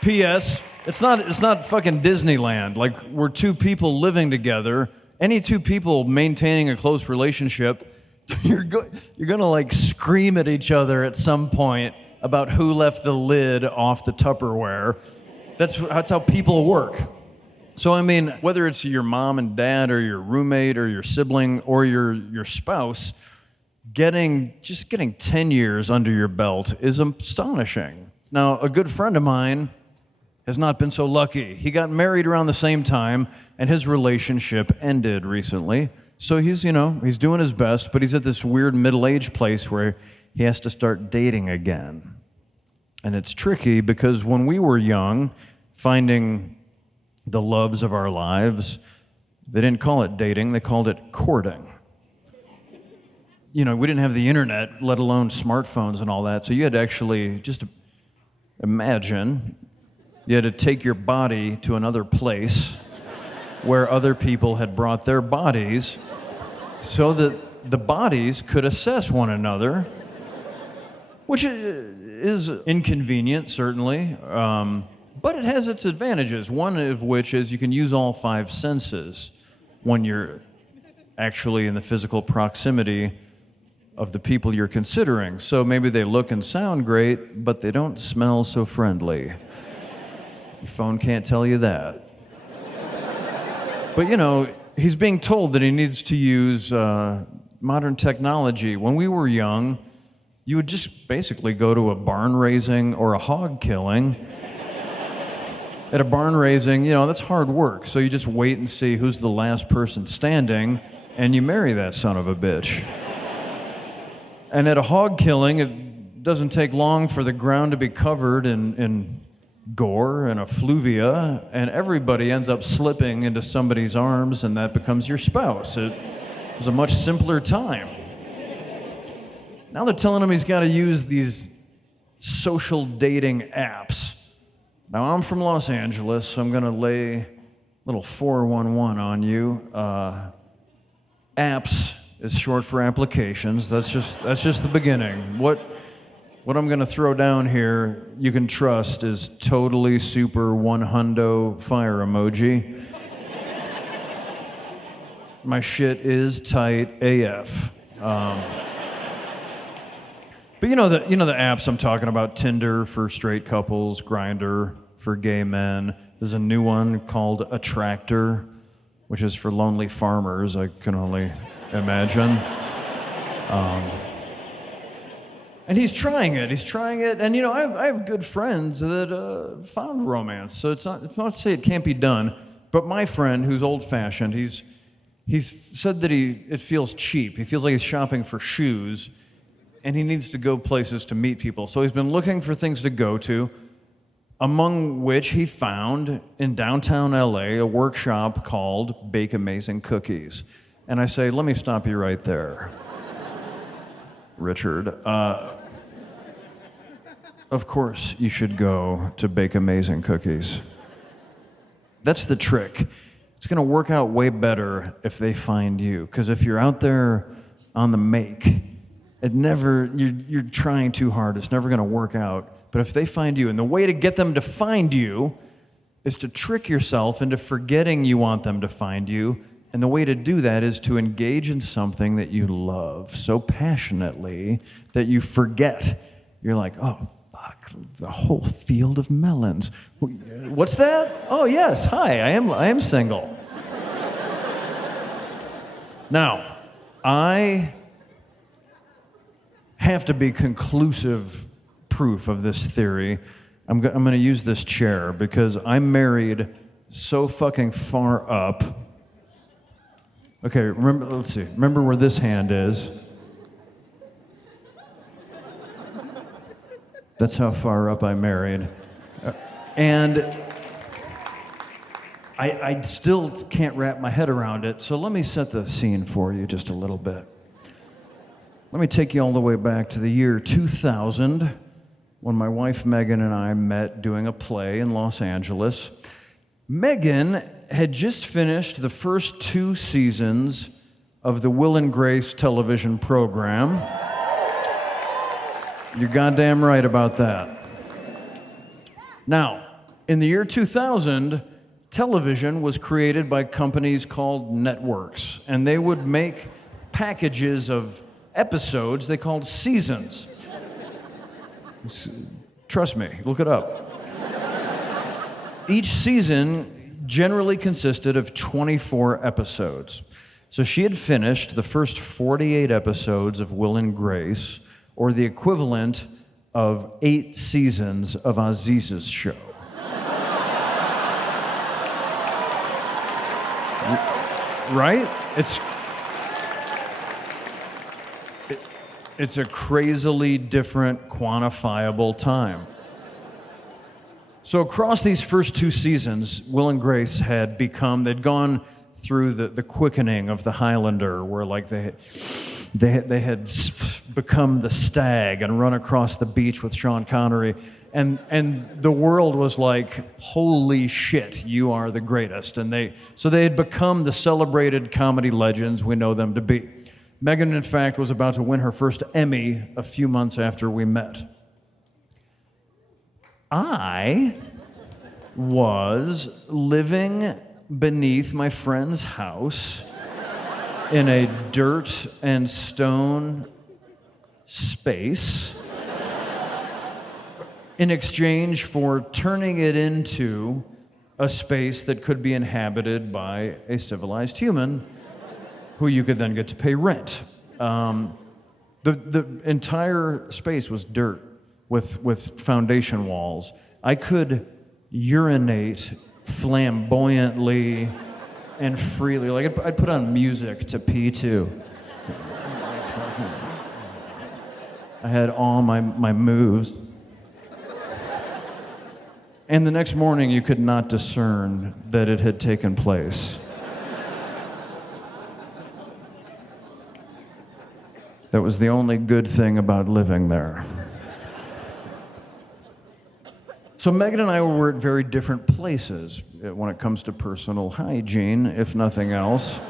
P.S., it's not fucking Disneyland. Like, we're two people living together. Any two people maintaining a close relationship, you're gonna like scream at each other at some point about who left the lid off the Tupperware. That's how people work. So I mean, whether it's your mom and dad or your roommate or your sibling or your spouse, getting 10 years under your belt is astonishing. Now, a good friend of mine has not been so lucky. He got married around the same time, and his relationship ended recently. So he's doing his best, but he's at this weird middle-aged place where he has to start dating again. And it's tricky because when we were young, finding the loves of our lives, they didn't call it dating, they called it courting. We didn't have the internet, let alone smartphones and all that, so you had to actually just imagine you had to take your body to another place where other people had brought their bodies so that the bodies could assess one another, which is inconvenient, certainly, but it has its advantages, one of which is you can use all 5 senses when you're actually in the physical proximity of the people you're considering. So maybe they look and sound great, but they don't smell so friendly. Your phone can't tell you that. But he's being told that he needs to use modern technology. When we were young, you would just basically go to a barn raising or a hog killing. At a barn raising, that's hard work. So you just wait and see who's the last person standing, and you marry that son of a bitch. And at a hog killing, it doesn't take long for the ground to be covered in gore and effluvia, and everybody ends up slipping into somebody's arms, and that becomes your spouse. It was a much simpler time. Now they're telling him he's got to use these social dating apps. Now I'm from Los Angeles, so I'm going to lay a little 411 on you. Apps is short for applications. That's just the beginning. What I'm gonna throw down here, you can trust, is totally super 100 fire emoji. My shit is tight AF. But you know the apps I'm talking about: Tinder for straight couples, Grindr for gay men. There's a new one called Attractor, which is for lonely farmers. I can only imagine. And he's trying it, and I have good friends that found romance, so it's not to say it can't be done, but my friend, who's old-fashioned, he's said that it feels cheap. He feels like he's shopping for shoes, and he needs to go places to meet people, so he's been looking for things to go to, among which he found in downtown LA a workshop called Bake Amazing Cookies. And I say, let me stop you right there, Richard. Of course you should go to Bake Amazing Cookies. That's the trick. It's gonna work out way better if they find you, because if you're out there on the make, you're trying too hard, it's never gonna work out. But if they find you, and the way to get them to find you is to trick yourself into forgetting you want them to find you, and the way to do that is to engage in something that you love so passionately that you forget. You're like, oh, fuck, the whole field of melons. What's that? Oh, yes, hi, I am single. Now, I have to be conclusive proof of this theory. I'm going to use this chair because I'm married so fucking far up. Okay, let's see. Remember where this hand is. That's how far up I married. And I still can't wrap my head around it, so let me set the scene for you just a little bit. Let me take you all the way back to the year 2000, when my wife Megan and I met doing a play in Los Angeles. Megan had just finished the first 2 seasons of the Will and Grace television program. You're goddamn right about that. Now, in the year 2000, television was created by companies called networks, and they would make packages of episodes they called seasons. Trust me, look it up. Each season generally consisted of 24 episodes. So she had finished the first 48 episodes of Will and Grace, or the equivalent of 8 seasons of Aziz's show. Right? It's a crazily different, quantifiable time. So across these first 2 seasons, Will and Grace had become, they'd gone through the quickening of the Highlander, where like they had become the stag and run across the beach with Sean Connery, and the world was like, holy shit, you are the greatest. And they had become the celebrated comedy legends we know them to be. Megan, in fact, was about to win her first Emmy a few months after we met. I was living beneath my friend's house in a dirt and stone space in exchange for turning it into a space that could be inhabited by a civilized human who you could then get to pay rent. The entire space was dirt with foundation walls. I could urinate flamboyantly and freely. Like I'd put on music to pee too. I had all my moves. And the next morning you could not discern that it had taken place. That was the only good thing about living there. So Megan and I were at very different places when it comes to personal hygiene, if nothing else,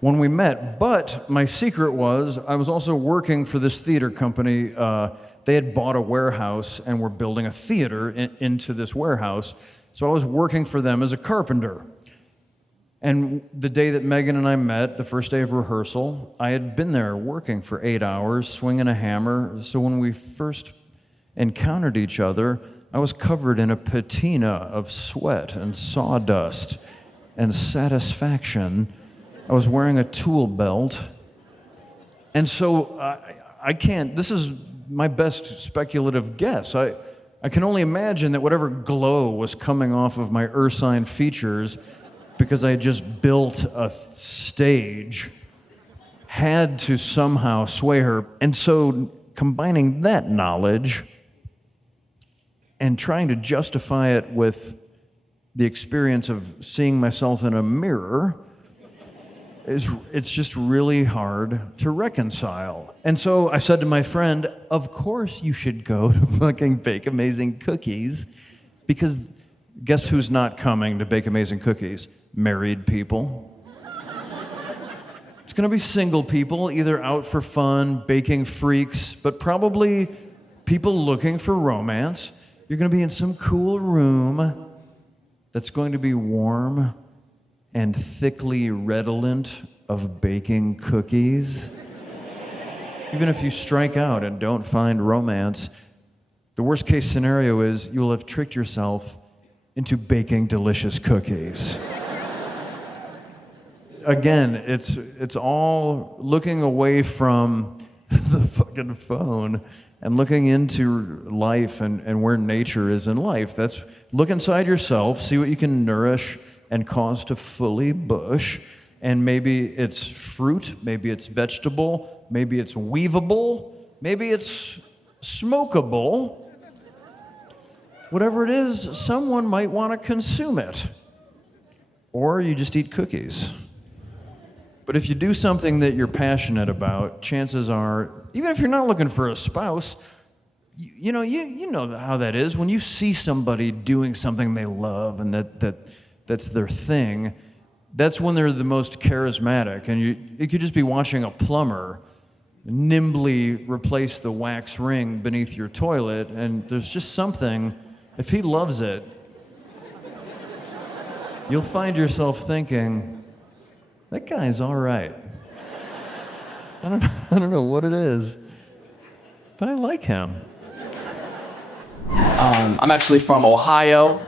when we met. But my secret was I was also working for this theater company. They had bought a warehouse and were building a theater into this warehouse. So I was working for them as a carpenter. And the day that Megan and I met, the first day of rehearsal, I had been there working for 8 hours, swinging a hammer. So when we first encountered each other, I was covered in a patina of sweat and sawdust and satisfaction. I was wearing a tool belt. And so I can't, this is my best speculative guess. I can only imagine that whatever glow was coming off of my ursine features, because I had just built a stage, had to somehow sway her. And so combining that knowledge and trying to justify it with the experience of seeing myself in a mirror, it's just really hard to reconcile. And so I said to my friend, of course you should go to fucking Bake Amazing Cookies, because guess who's not coming to Bake Amazing Cookies? Married people. It's gonna be single people, either out for fun, baking freaks, but probably people looking for romance. You're gonna be in some cool room that's going to be warm and thickly redolent of baking cookies. Even if you strike out and don't find romance, the worst case scenario is you'll have tricked yourself into baking delicious cookies. Again, it's all looking away from the fucking phone and looking into life and where nature is in life. That's look inside yourself, see what you can nourish and cause to fully bush. And maybe it's fruit, maybe it's vegetable, maybe it's weavable, maybe it's smokable. Whatever it is, someone might want to consume it. Or you just eat cookies. But if you do something that you're passionate about, chances are, even if you're not looking for a spouse, you know how that is when you see somebody doing something they love and that's their thing. That's when they're the most charismatic, and you could just be watching a plumber nimbly replace the wax ring beneath your toilet, and there's just something. If he loves it, you'll find yourself thinking, that guy's all right. I don't know what it is, but I like him. I'm actually from Ohio.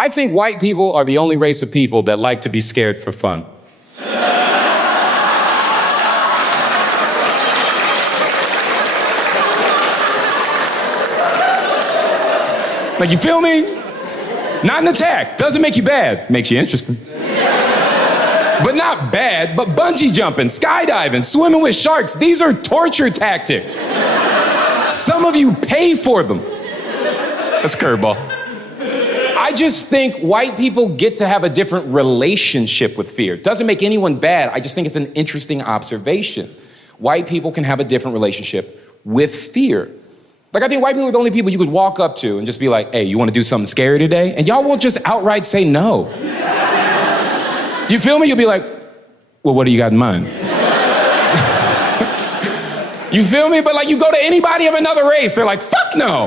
I think white people are the only race of people that like to be scared for fun. Like, you feel me? Not an attack. Doesn't make you bad. Makes you interesting. But not bad, but bungee jumping, skydiving, swimming with sharks, these are torture tactics. Some of you pay for them. That's a curveball. I just think white people get to have a different relationship with fear. Doesn't make anyone bad. I just think it's an interesting observation. White people can have a different relationship with fear. Like, I think white people are the only people you could walk up to and just be like, hey, you want to do something scary today? And y'all will just outright say no. You feel me? You'll be like, well, what do you got in mind? You feel me? But like, you go to anybody of another race, they're like, fuck no.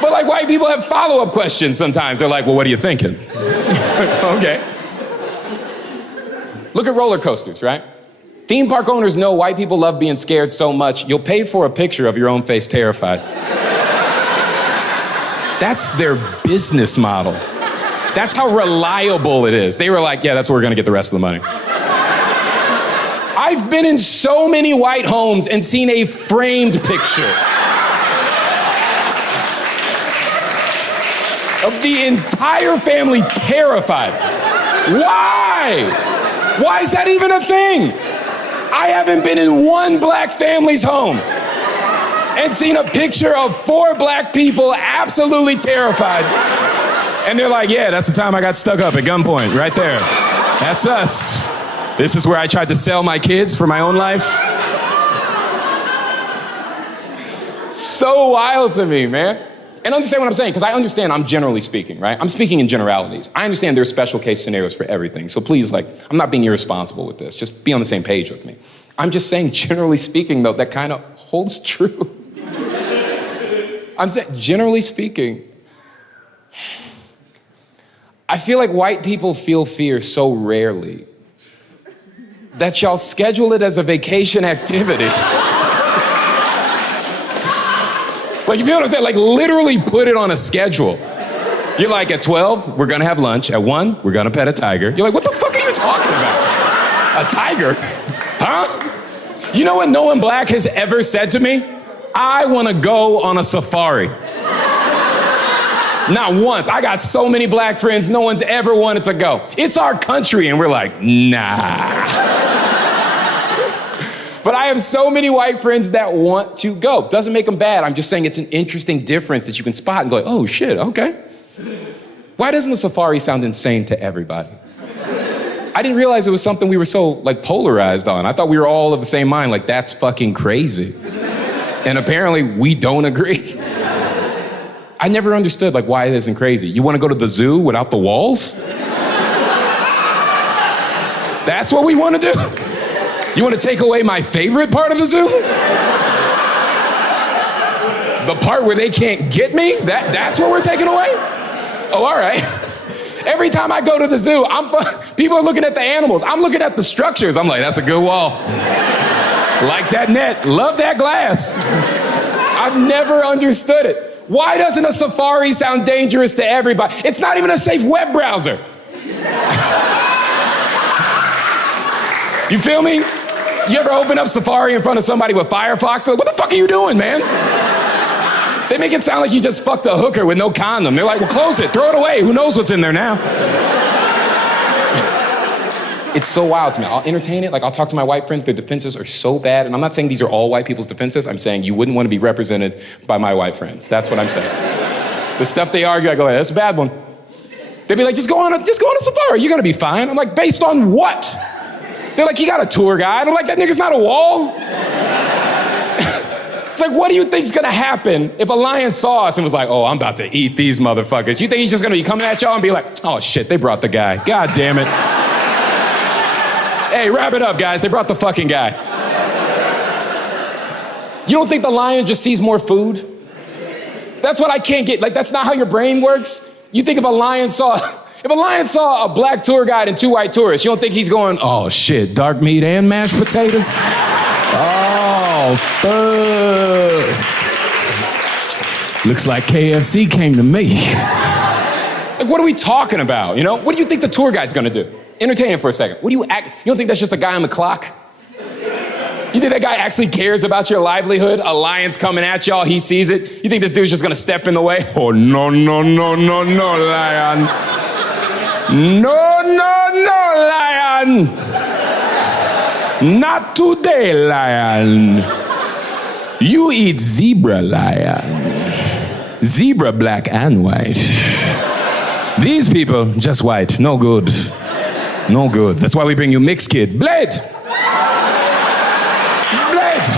But like, white people have follow-up questions sometimes. They're like, well, what are you thinking? Okay. Look at roller coasters, right? Theme park owners know white people love being scared so much, you'll pay for a picture of your own face terrified. That's their business model. That's how reliable it is. They were like, yeah, that's where we're gonna get the rest of the money. I've been in so many white homes and seen a framed picture of the entire family terrified. Why? Why is that even a thing? I haven't been in one black family's home and seen a picture of 4 black people absolutely terrified. And they're like, yeah, that's the time I got stuck up at gunpoint, right there. That's us. This is where I tried to sell my kids for my own life. So wild to me, man. And understand what I'm saying, because I understand I'm generally speaking, right? I'm speaking in generalities. I understand there's special case scenarios for everything. So please, like, I'm not being irresponsible with this. Just be on the same page with me. I'm just saying, generally speaking, though, that kind of holds true. I'm saying, generally speaking, I feel like white people feel fear so rarely that y'all schedule it as a vacation activity. Like, you feel what I'm saying? Like, literally put it on a schedule. You're like, at 12, we're gonna have lunch. At 1, we're gonna pet a tiger. You're like, what the fuck are you talking about? A tiger? Huh? You know what no one black has ever said to me? I wanna go on a safari. Not once. I got so many black friends, no one's ever wanted to go. It's our country, and we're like, nah. But I have so many white friends that want to go. Doesn't make them bad. I'm just saying it's an interesting difference that you can spot and go, oh shit, okay. Why doesn't the safari sound insane to everybody? I didn't realize it was something we were so like polarized on. I thought we were all of the same mind, like that's fucking crazy. And apparently we don't agree. I never understood like why it isn't crazy. You want to go to the zoo without the walls? That's what we want to do? You want to take away my favorite part of the zoo? The part where they can't get me? That's what we're taking away? Oh, all right. Every time I go to the zoo, people are looking at the animals. I'm looking at the structures. I'm like, that's a good wall. Like that net. Love that glass. I've never understood it. Why doesn't a safari sound dangerous to everybody? It's not even a safe web browser. You feel me? You ever open up Safari in front of somebody with Firefox? They're like, what the fuck are you doing, man? They make it sound like you just fucked a hooker with no condom. They're like, well, close it, throw it away. Who knows what's in there now? It's so wild to me. I'll entertain it. Like, I'll talk to my white friends. Their defenses are so bad. And I'm not saying these are all white people's defenses. I'm saying you wouldn't want to be represented by my white friends. That's what I'm saying. The stuff they argue, I go, that's a bad one. They'd be like, just go on a safari. You're going to be fine. I'm like, based on what? They're like, you got a tour guide. I'm like, that nigga's not a wall. It's like, what do you think's gonna happen if a lion saw us and was like, oh, I'm about to eat these motherfuckers? You think he's just gonna be coming at y'all and be like, oh shit, they brought the guy. God damn it. Hey, wrap it up, guys. They brought the fucking guy. You don't think the lion just sees more food? That's what I can't get. Like, that's not how your brain works. You think if a lion saw a black tour guide and 2 white tourists, you don't think he's going, oh shit, dark meat and mashed potatoes? Oh, fuck. Looks like KFC came to me. Like, what are we talking about, you know? What do you think the tour guide's gonna do? Entertain it for a second. You don't think that's just a guy on the clock? You think that guy actually cares about your livelihood? A lion's coming at y'all, he sees it. You think this dude's just gonna step in the way? Oh, no, no, no, no, no, lion. No, no, no, lion. Not today, lion. You eat zebra, lion. Zebra, black and white. These people, just white, no good. No good. That's why we bring you mixed kid. Blade! Blade!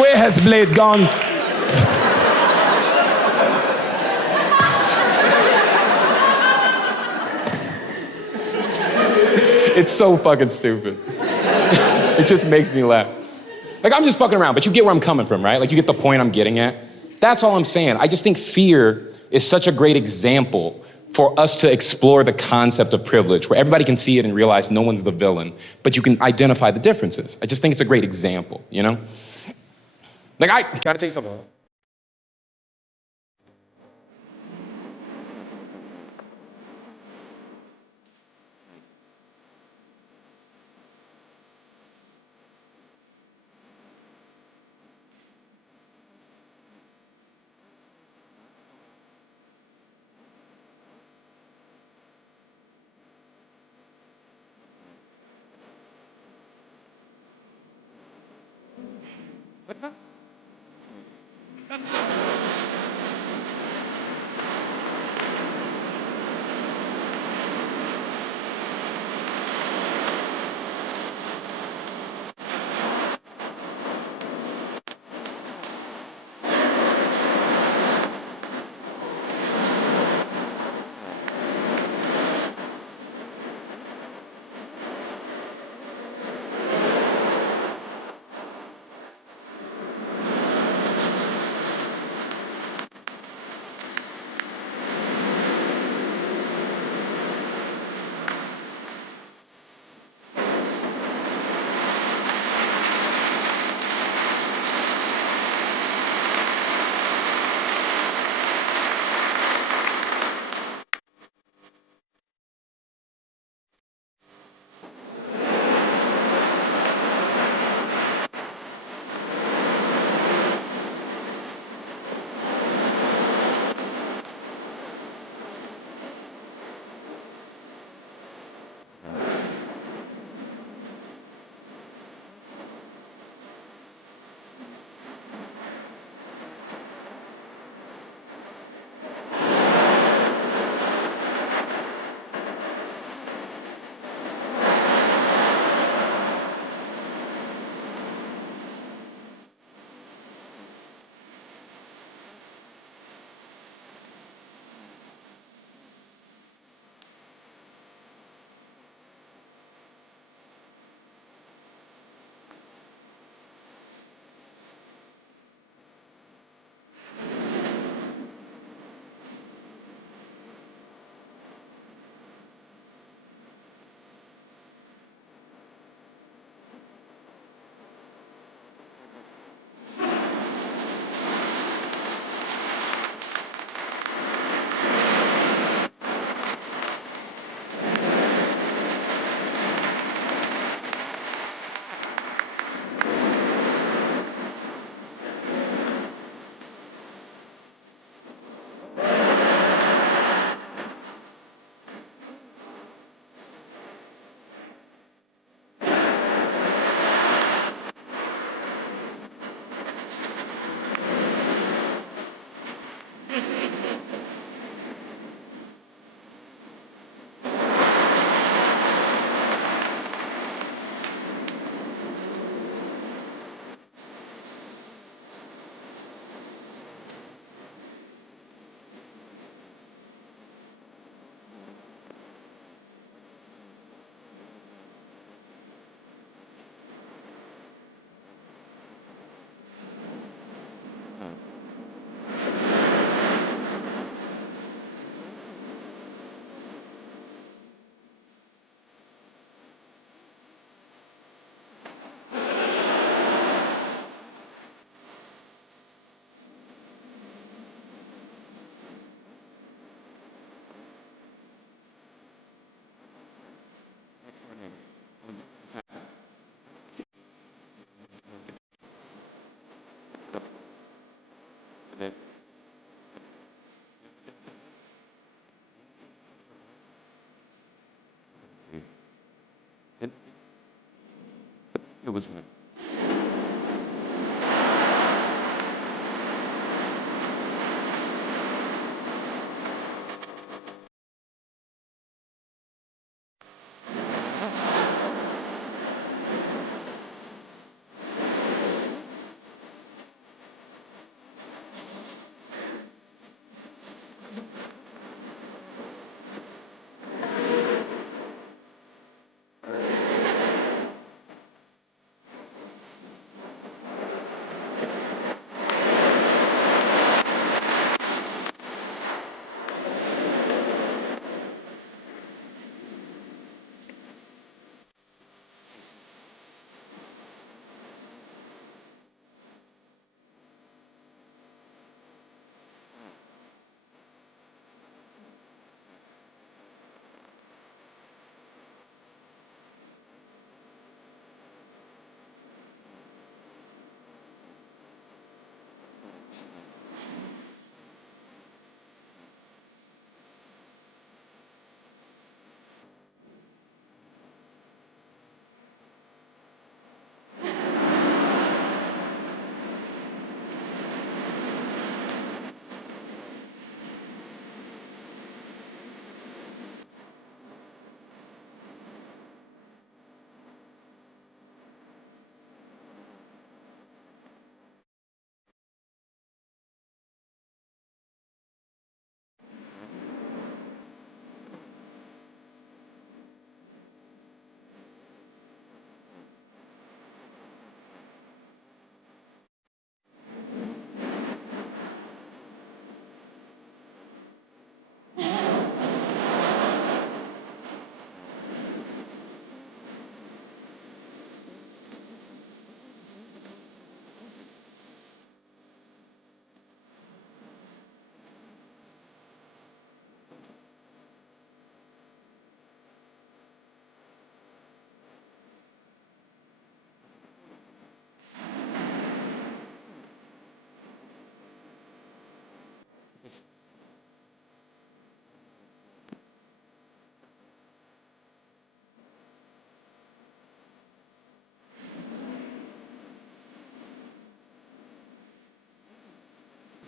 Where has Blade gone? It's so fucking stupid. It just makes me laugh. Like, I'm just fucking around, but you get where I'm coming from, right? Like, you get the point I'm getting at. That's all I'm saying. I just think fear is such a great example for us to explore the concept of privilege, where everybody can see it and realize no one's the villain, but you can identify the differences. I just think it's a great example, you know? Like, can I tell you something? It was good.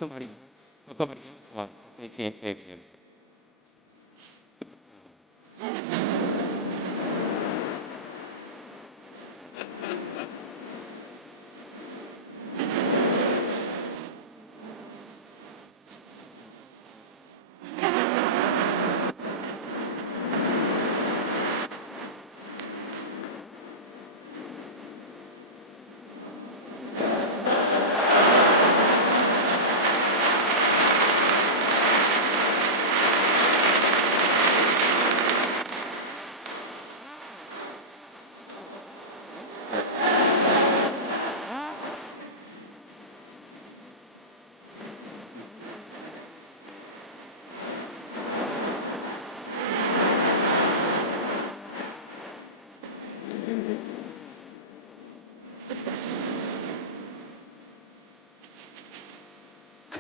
Somebody else they can't take him.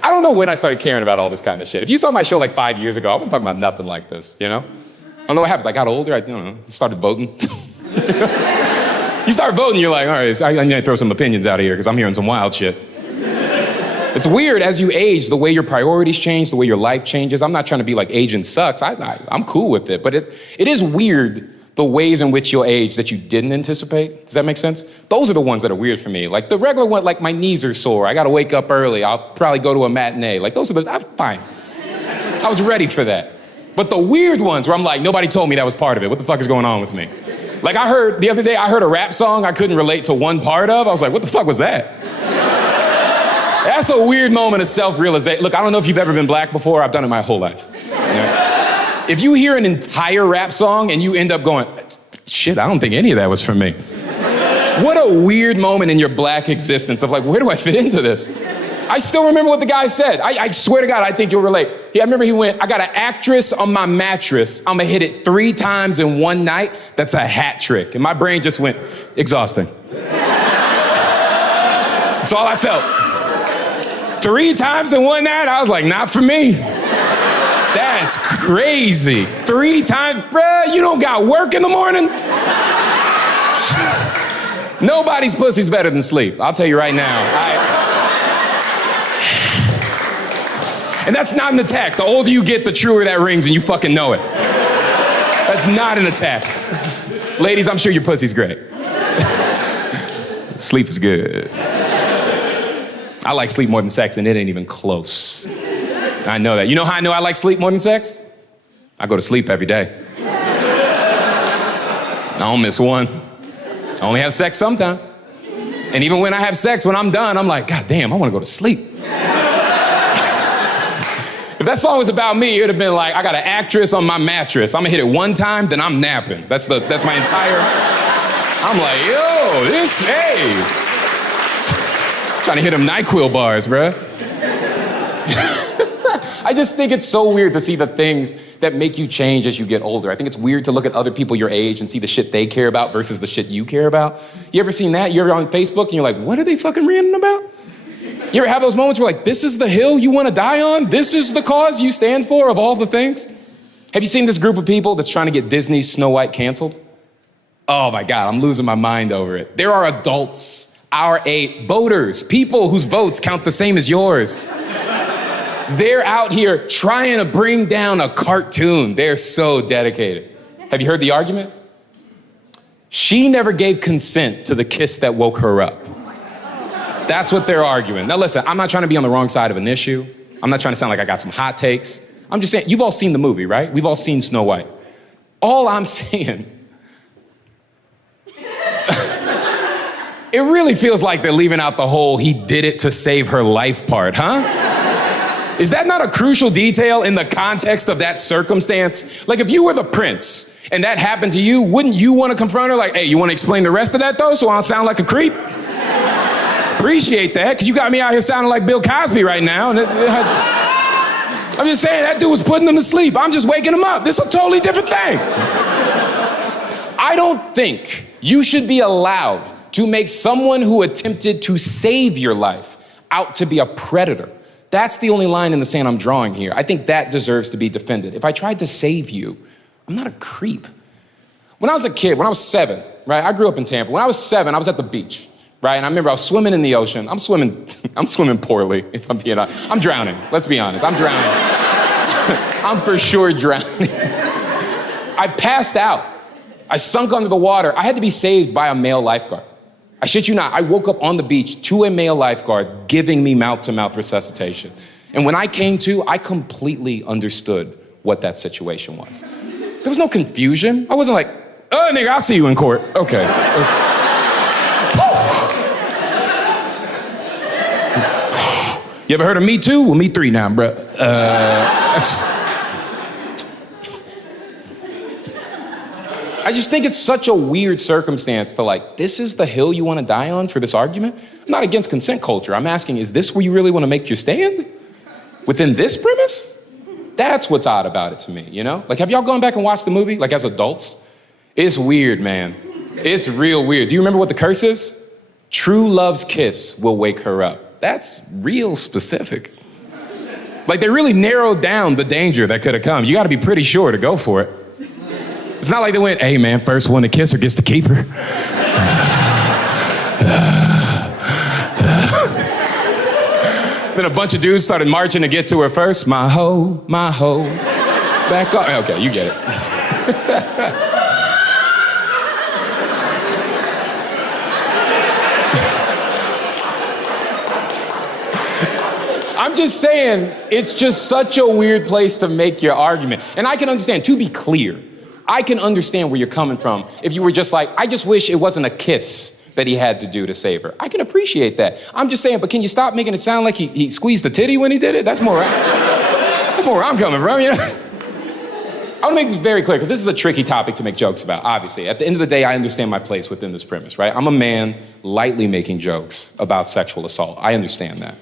I don't know when I started caring about all this kind of shit. If you saw my show like 5 years ago, I wasn't talking about nothing like this, you know? I don't know what happens. I got older, I don't know, started voting. You start voting, you're like, all right, I need to throw some opinions out of here because I'm hearing some wild shit. It's weird as you age, the way your priorities change, the way your life changes. I'm not trying to be like aging sucks. I'm cool with it, but it is weird the ways in which you'll age that you didn't anticipate. Does that make sense? Those are the ones that are weird for me. Like the regular one, like my knees are sore. I gotta wake up early. I'll probably go to a matinee. Like those are I'm fine. I was ready for that. But the weird ones where I'm like, nobody told me that was part of it. What the fuck is going on with me? Like the other day I heard a rap song I couldn't relate to one part of. I was like, what the fuck was that? That's a weird moment of self-realization. Look, I don't know if you've ever been black before. I've done it my whole life. Yeah. If you hear an entire rap song and you end up going, shit, I don't think any of that was for me. What a weird moment in your black existence of like, where do I fit into this? I still remember what the guy said. I swear to God, I think you'll relate. I remember he went, I got an actress on my mattress. I'm gonna hit it 3 times in one night. That's a hat trick. And my brain just went, exhausting. That's all I felt. 3 times in one night, I was like, not for me. That's crazy. 3 times, bruh, you don't got work in the morning? Nobody's pussy's better than sleep. I'll tell you right now. And that's not an attack. The older you get, the truer that rings, and you fucking know it. That's not an attack. Ladies, I'm sure your pussy's great. Sleep is good. I like sleep more than sex, and it ain't even close. I know that. You know how I know I like sleep more than sex? I go to sleep every day. I don't miss one. I only have sex sometimes. And even when I have sex, when I'm done, I'm like, God damn, I want to go to sleep. If that song was about me, it would have been like, I got an actress on my mattress. I'm gonna hit it one time, then I'm napping. That's my entire... I'm like, yo, hey. Trying to hit them NyQuil bars, bruh. I just think it's so weird to see the things that make you change as you get older. I think it's weird to look at other people your age and see the shit they care about versus the shit you care about. You ever seen that? You're on Facebook and you're like, what are they fucking ranting about? You ever have those moments where like, this is the hill you want to die on? This is the cause you stand for of all the things? Have you seen this group of people that's trying to get Disney's Snow White canceled? Oh my God, I'm losing my mind over it. There are adults, our age, voters, people whose votes count the same as yours. They're out here trying to bring down a cartoon. They're so dedicated. Have you heard the argument? She never gave consent to the kiss that woke her up. That's what they're arguing. Now listen, I'm not trying to be on the wrong side of an issue. I'm not trying to sound like I got some hot takes. I'm just saying, you've all seen the movie, right? We've all seen Snow White. All I'm saying, it really feels like they're leaving out the whole he did it to save her life part, huh? Is that not a crucial detail in the context of that circumstance? Like if you were the prince and that happened to you, wouldn't you want to confront her like, hey, you want to explain the rest of that though so I don't sound like a creep? Appreciate that, because you got me out here sounding like Bill Cosby right now. And I'm just saying that dude was putting them to sleep. I'm just waking him up. This is a totally different thing. I don't think you should be allowed to make someone who attempted to save your life out to be a predator. That's the only line in the sand I'm drawing here. I think that deserves to be defended. If I tried to save you, I'm not a creep. When I was a kid, when I was 7, right? I grew up in Tampa. When I was 7, I was at the beach, right? And I remember I was swimming in the ocean. I'm swimming poorly, if I'm being honest. I'm drowning, let's be honest. I'm drowning. I'm for sure drowning. I passed out. I sunk under the water. I had to be saved by a male lifeguard. I shit you not, I woke up on the beach to a male lifeguard giving me mouth-to-mouth resuscitation. And when I came to, I completely understood what that situation was. There was no confusion. I wasn't like, oh, nigga, I'll see you in court. Okay. You ever heard of Me Too? Well, Me 3 now, bro. I just think it's such a weird circumstance to like, this is the hill you want to die on for this argument? I'm not against consent culture. I'm asking, is this where you really want to make your stand? Within this premise? That's what's odd about it to me, you know? Like, have y'all gone back and watched the movie, like as adults? It's weird, man. It's real weird. Do you remember what the curse is? True love's kiss will wake her up. That's real specific. Like, they really narrowed down the danger that could have come. You got to be pretty sure to go for it. It's not like they went, hey man, first one to kiss her gets to keep her. Then a bunch of dudes started marching to get to her first. My hoe, back up. Okay, you get it. I'm just saying, it's just such a weird place to make your argument. And I can understand, to be clear, I can understand where you're coming from if you were just like, I just wish it wasn't a kiss that he had to do to save her. I can appreciate that. I'm just saying, but can you stop making it sound like he squeezed a titty when he did it? That's more where I'm coming from, you know? I want to make this very clear, because this is a tricky topic to make jokes about, obviously. At the end of the day, I understand my place within this premise, right? I'm a man lightly making jokes about sexual assault. I understand that.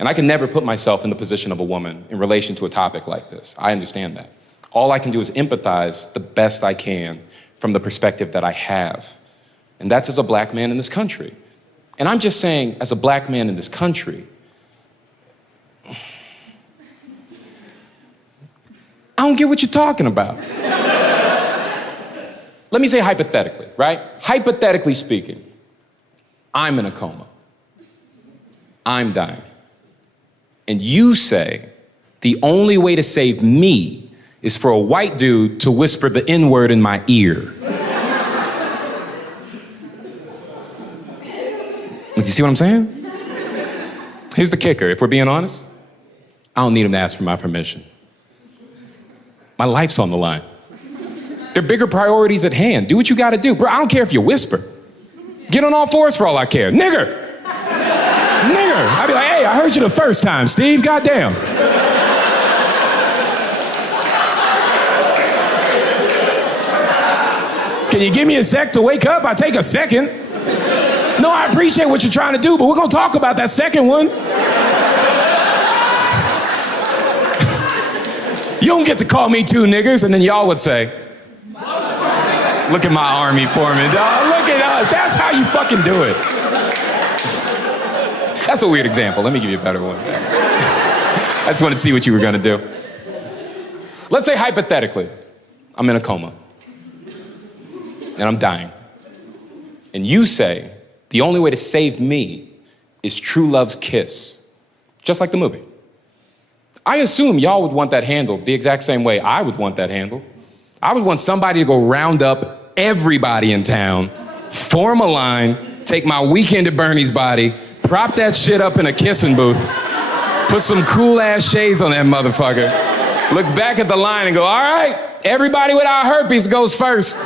And I can never put myself in the position of a woman in relation to a topic like this. I understand that. All I can do is empathize the best I can from the perspective that I have. And that's as a black man in this country. And I'm just saying, as a black man in this country, I don't get what you're talking about. Let me say hypothetically, right? Hypothetically speaking, I'm in a coma. I'm dying. And you say the only way to save me is for a white dude to whisper the N-word in my ear. Do you see what I'm saying? Here's the kicker. If we're being honest, I don't need him to ask for my permission. My life's on the line. There are bigger priorities at hand. Do what you gotta do. Bro, I don't care if you whisper. Get on all fours for all I care. Nigger! Nigger! I'd be like, hey, I heard you the first time, Steve. Goddamn. Can you give me a sec to wake up? I take a second. No, I appreciate what you're trying to do, but we're gonna talk about that second one. You don't get to call me two niggers, and then y'all would say, look at my army foreman, dog. Look at us. That's how you fucking do it. That's a weird example. Let me give you a better one. I just wanted to see what you were gonna do. Let's say hypothetically, I'm in a coma, and I'm dying. And you say, the only way to save me is true love's kiss, just like the movie. I assume y'all would want that handled the exact same way I would want that handled. I would want somebody to go round up everybody in town, form a line, take my weekend at Bernie's body, prop that shit up in a kissing booth, put some cool ass shades on that motherfucker, look back at the line and go, all right, everybody without herpes goes first.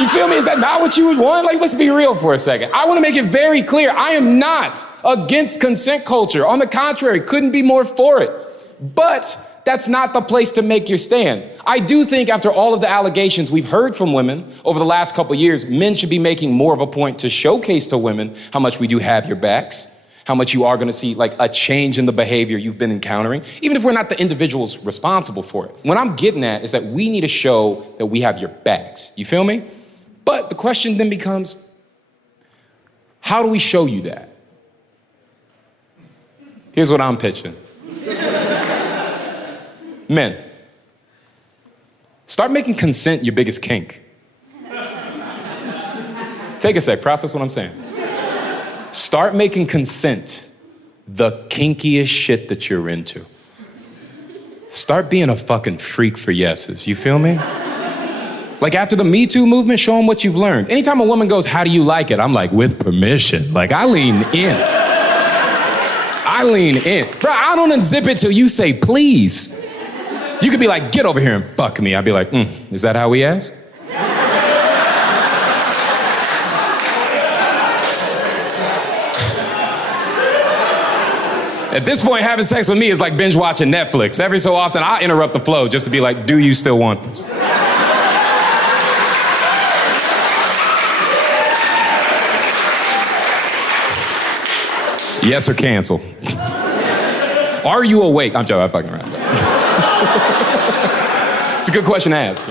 You feel me? Is that not what you would want? Like, let's be real for a second. I want to make it very clear. I am not against consent culture. On the contrary, couldn't be more for it. But that's not the place to make your stand. I do think after all of the allegations we've heard from women over the last couple of years, men should be making more of a point to showcase to women how much we do have your backs, how much you are going to see like a change in the behavior you've been encountering, even if we're not the individuals responsible for it. What I'm getting at is that we need to show that we have your backs. You feel me? But the question then becomes, how do we show you that? Here's what I'm pitching. Men, start making consent your biggest kink. Take a sec, process what I'm saying. Start making consent the kinkiest shit that you're into. Start being a fucking freak for yeses, you feel me? Like after the Me Too movement, show them what you've learned. Anytime a woman goes, how do you like it? I'm like, with permission. Like I lean in. I lean in. Bro, I don't unzip it till you say, please. You could be like, get over here and fuck me. I'd be like, is that how we ask? At this point, having sex with me is like binge watching Netflix. Every so often, I interrupt the flow just to be like, do you still want this? Yes or cancel. Are you awake? I'm joking, I'm fucking around. It's a good question to ask.